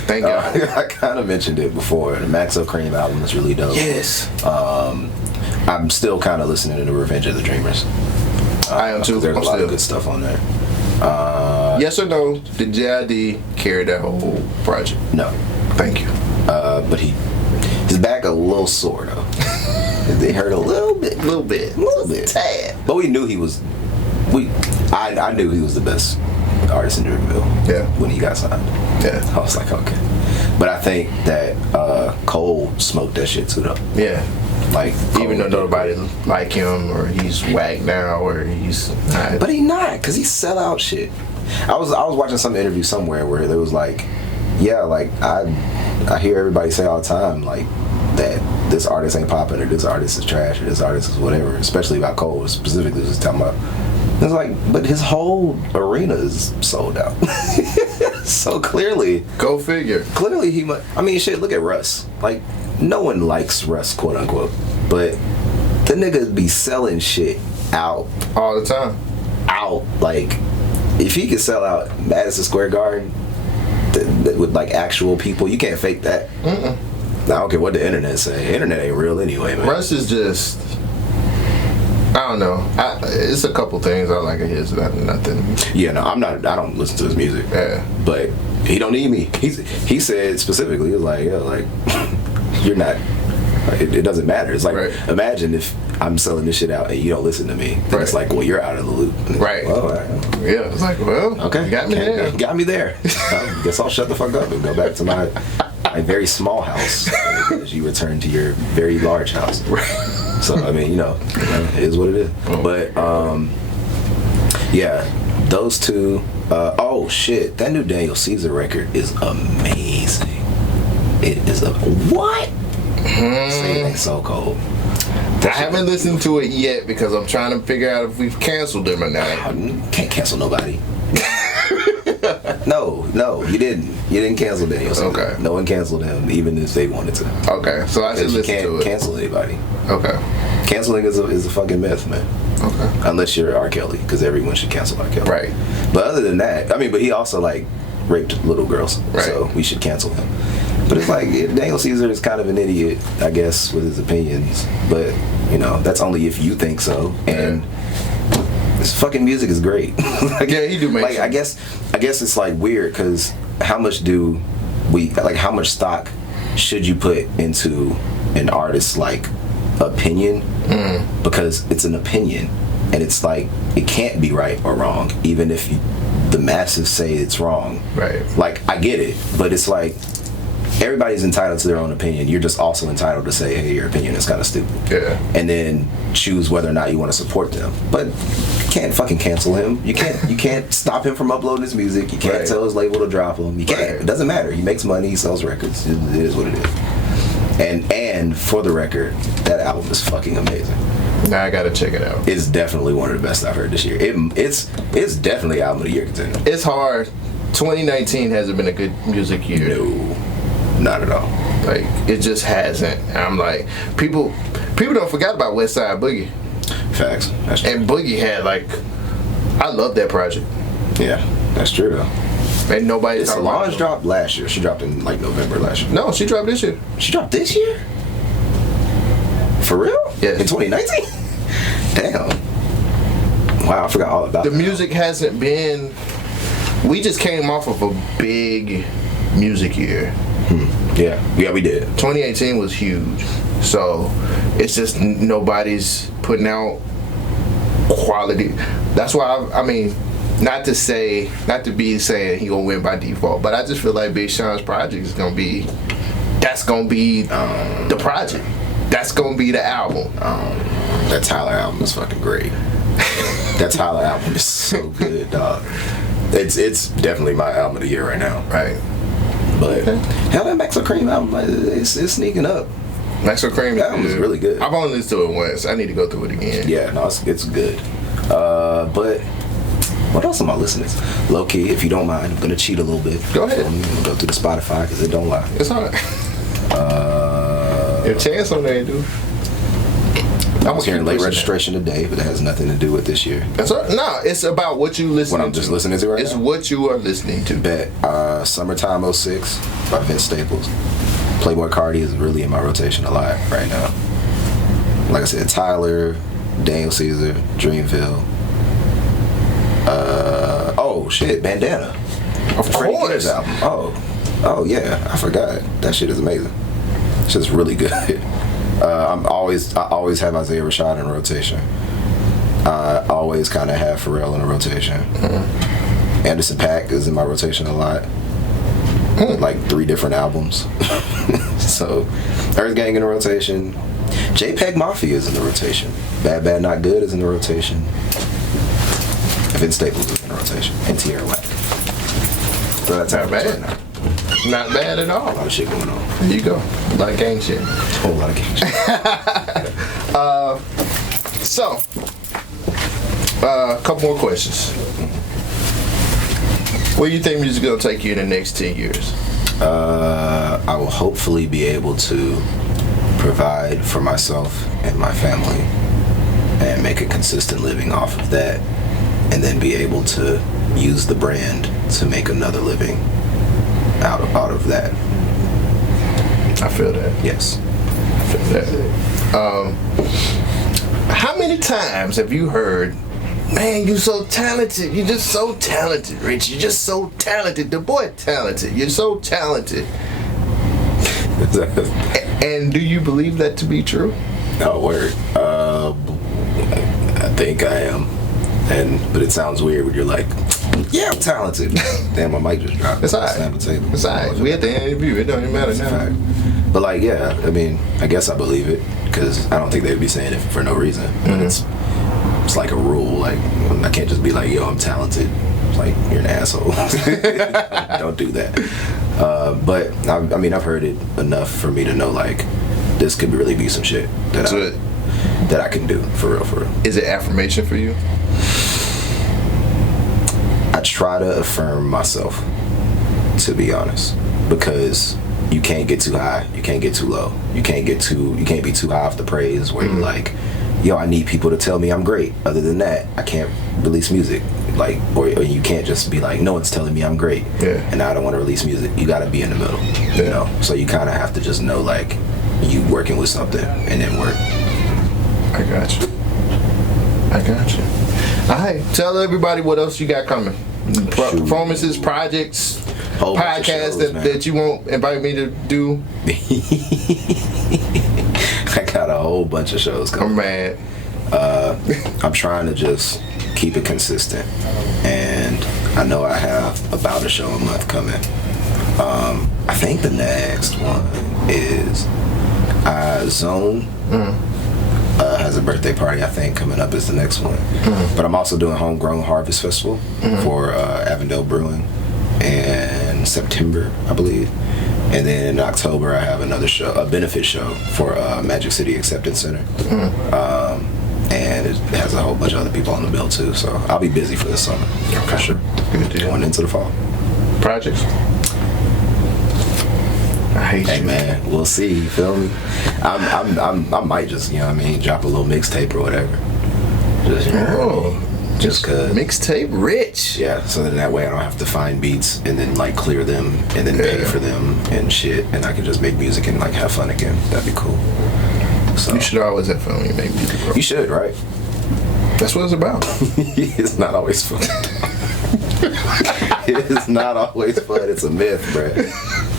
Thank God. I kind of mentioned it before. The Maxo Cream album is really dope. Yes. I'm still kind of listening to Revenge of the Dreamers. I am too. There's a lot still. of good stuff on there. Yes or no? Did JID carry that whole project? No. Thank you. But his back a little sore though. They hurt a little bit. Tad. But we knew he was. I knew he was the best artist in Dreamville. Yeah. When he got signed. Yeah. I was like, okay. But I think that Cole smoked that shit too though. Yeah. Like Even though nobody like him, or he's whack now, or he's not. But he not, cause he sell out shit. I was watching some interview somewhere where there was like, yeah, like I hear everybody say all the time like that this artist ain't popping, or this artist is trash, or this artist is whatever. Especially about Cole specifically, just talking about. It's like, but his whole arena is sold out. So clearly, Go figure. Clearly he must. I mean, shit. Look at Russ. Like, no one likes Russ, quote unquote, but the niggas be selling shit out. All the time. Out. Like, if he could sell out Madison Square Garden with like actual people, you can't fake that. I don't care what the internet say. Internet ain't real anyway, man. Russ is just, I don't know. It's a couple things I like of his, nothing. Yeah, no, I don't listen to his music. Yeah. But he don't need me. He said specifically, he was like, yeah, like, you're not, like, it doesn't matter. It's like, Right. Imagine if I'm selling this shit out and you don't listen to me. Then it's Right. like, well, you're out of the loop. Right. Well, all right. Yeah, it's like, well, Okay. you got me there. Got me there. Guess I'll shut the fuck up and go back to my very small house as you return to your very large house. So, I mean, it is what it is. But, yeah, those two. Oh, shit. That new Daniel Caesar record is amazing. It is what? Say it ain't so cold. I haven't listened to it yet because I'm trying to figure out if we've canceled him or not. Can't cancel nobody. No, you didn't. You didn't cancel Daniel Caesar. Okay. No one canceled him, even if they wanted to. Okay, so I should Because you listen to can't it. cancel anybody. Okay. Canceling is a fucking myth, man. Okay. Unless you're R. Kelly, because everyone should cancel R. Kelly. Right. But other than that, I mean, but he also like raped little girls, Right. so we should cancel him. But it's like Daniel Caesar is kind of an idiot, I guess, with his opinions. But that's only if you think so. And his fucking music is great. Like, Yeah, he do make like sense. I guess it's like weird because how much stock should you put into an artist's like opinion? Because it's an opinion, and it's like it can't be right or wrong, even if the masses say it's wrong. Right. Like, I get it, but it's like everybody's entitled to their own opinion. You're just also entitled to say, hey, your opinion is kind of stupid. Yeah. And then choose whether or not you want to support them. But you can't fucking cancel him. You can't stop him from uploading his music. You can't Right. tell his label to drop him. You can't. Right. It doesn't matter. He makes money. He sells records. It is what it is. And for the record, that album is fucking amazing. Now I gotta check it out. It's definitely one of the best I've heard this year. It's definitely album of the year contender. It's hard. 2019 hasn't been a good music year. No, not at all. Like, it just hasn't. I'm like, people don't forget about West Side Boogie. Facts. That's true. And Boogie had I love that project. Yeah, that's true though. And nobody talking about Solange it. dropped last year. She dropped in like November last year. No, she dropped this year. She dropped this year? For real? Yes. In 2019? Damn. Wow, I forgot all about The that. music hasn't been. We just came off of a big music year. Yeah, we did. 2018 was huge. So it's just nobody's putting out quality. That's why I mean, not to be saying he gonna win by default, but I just feel like Big Sean's project is gonna be the project. That's gonna be the album. That Tyler album is fucking great. That Tyler album is so good, dog. It's definitely my album of the year right now. Right. But hell, that Maxo Cream album is sneaking up. Maxo Cream is really good. I've only listened to it once. I need to go through it again. Yeah, no, it's good. But what else am I listening to? Low key, if you don't mind, I'm gonna cheat a little bit. Go ahead. I'm gonna go through the Spotify because it don't lie. It's alright. If Chance on there, dude. I was hearing late registration today, but it has nothing to do with this year. That's right. No, it's about what you listen to. What I'm just listening to right now? It's what you are listening to. Bet. Summertime 06 by Vince Staples. Playboy Cardi is really in my rotation a lot right now. Like I said, Tyler, Daniel Caesar, Dreamville. Oh shit, Bandana. Of course. Album. Oh yeah, I forgot. That shit is amazing. It's just really good. I always have Isaiah Rashad in rotation. I always kind of have Pharrell in a rotation. Anderson .Paak is in my rotation a lot. Like 3 different albums. So Earth Gang in a rotation. JPEG Mafia is in the rotation. Bad Bad Not Good is in the rotation. Vince Staples is in the rotation. And Tierra Whack. So that's not bad. Right. Not bad at all. A lot of shit going on. There you go. A lot of gang shit. A whole lot of gang shit. So, a couple more questions. Where do you think music is going to take you in the next 10 years? I will hopefully be able to provide for myself and my family and make a consistent living off of that, and then be able to use the brand to make another living out of that. I feel that. Yes. I feel that. How many times have you heard, man, you so talented, you're just so talented, Rich, you're just so talented, the boy talented, you're so talented. And do you believe that to be true? No, word. I think I am. But it sounds weird when you're like, yeah, I'm talented. Damn, my mic just dropped. It's alright. It's alright. We at the end of the interview. It don't even matter now. But like, yeah, I mean, I guess I believe it because I don't think they'd be saying it for no reason. But it's like a rule. Like, I can't just be like, yo, I'm talented. It's like, you're an asshole. Don't do that. But I mean, I've heard it enough for me to know like this could really be some shit that I can do for real. Is it affirmation for you? I try to affirm myself, to be honest, because you can't get too high, you can't get too low, you can't be too high off the praise where you're like, yo, I need people to tell me I'm great. Other than that, I can't release music. Like, or you can't just be like, no one's telling me I'm great, and I don't want to release music. You got to be in the middle, you know. So you kind of have to just know like you working with something and then work. I got you. All right, tell everybody what else you got coming. Performances, projects, podcasts that you won't invite me to do. I got a whole bunch of shows coming. I'm mad. I'm trying to just keep it consistent, and I know I have about a show a month coming. I think the next one is Zone. Has a birthday party, I think, coming up is the next one. But I'm also doing Homegrown Harvest Festival for Avondale Brewing in September, I believe. And then in October, I have another show, a benefit show for Magic City Acceptance Center. And it has a whole bunch of other people on the bill too, so I'll be busy for this summer. For sure. Good deal. Going into the fall. Projects? I hate hey you. Man, we'll see. You feel me? I might just, you know what I mean, drop a little mixtape or whatever. Just cause mixtape rich. Yeah, so then that way I don't have to find beats and then like clear them and then pay for them and shit, and I can just make music and like have fun again. That'd be cool. So you should always have fun when you make music, bro. You should, right? That's what it's about. It's not always fun. It is not always fun. It's a myth, bruh.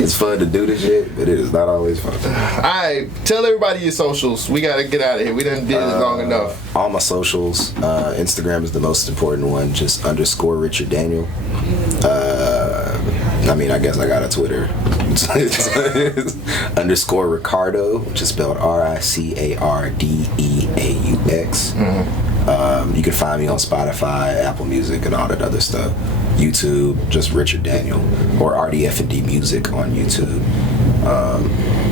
It's fun to do the shit, but it is not always fun. Alright, tell everybody your socials. We gotta get out of here. We done did it long enough. All my socials. Instagram is the most important one. Just _ Richard Daniel. I guess I got a Twitter. It's _ Ricardo, which is spelled RICARDEAUX. You can find me on Spotify, Apple Music, and all that other stuff. YouTube, just Richard Daniel, or RDF&D Music on YouTube.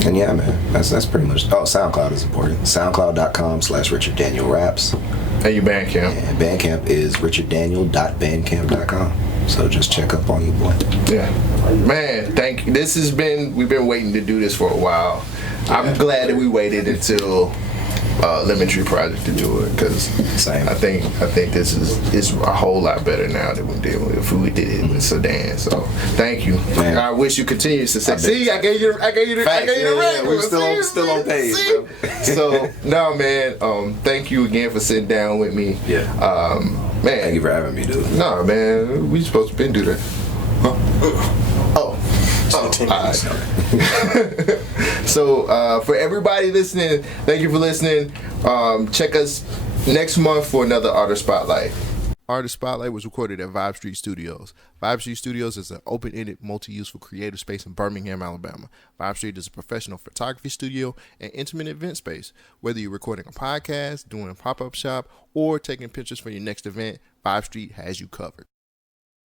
And yeah, man, that's pretty much. Oh, SoundCloud is important. SoundCloud.com/Richard Daniel Raps. And your Bandcamp. And Bandcamp is RichardDaniel.bandcamp.com. So just check up on you, boy. Yeah, man. Thank you. We've been waiting to do this for a while. I'm glad that we waited until Lemon Tree Project to do it, because I think this is a whole lot better now than we did if we did it with Sedan. So thank you. Man. I wish you continued success. See, I gave you the record. We're still on page. So no, man. Thank you again for sitting down with me. Yeah. Man. Thank you for having me, dude. No, man. We supposed to been do that. Huh? Oh. Right. So for everybody listening, thank you for listening. Check us next month for another Artist Spotlight. Artist Spotlight was recorded at Vibe Street Studios. Vibe Street Studios is an open-ended, multi-useful creative space in Birmingham, Alabama. Vibe Street is a professional photography studio and intimate event space. Whether you're recording a podcast, doing a pop-up shop, or taking pictures for your next event, Vibe Street has you covered.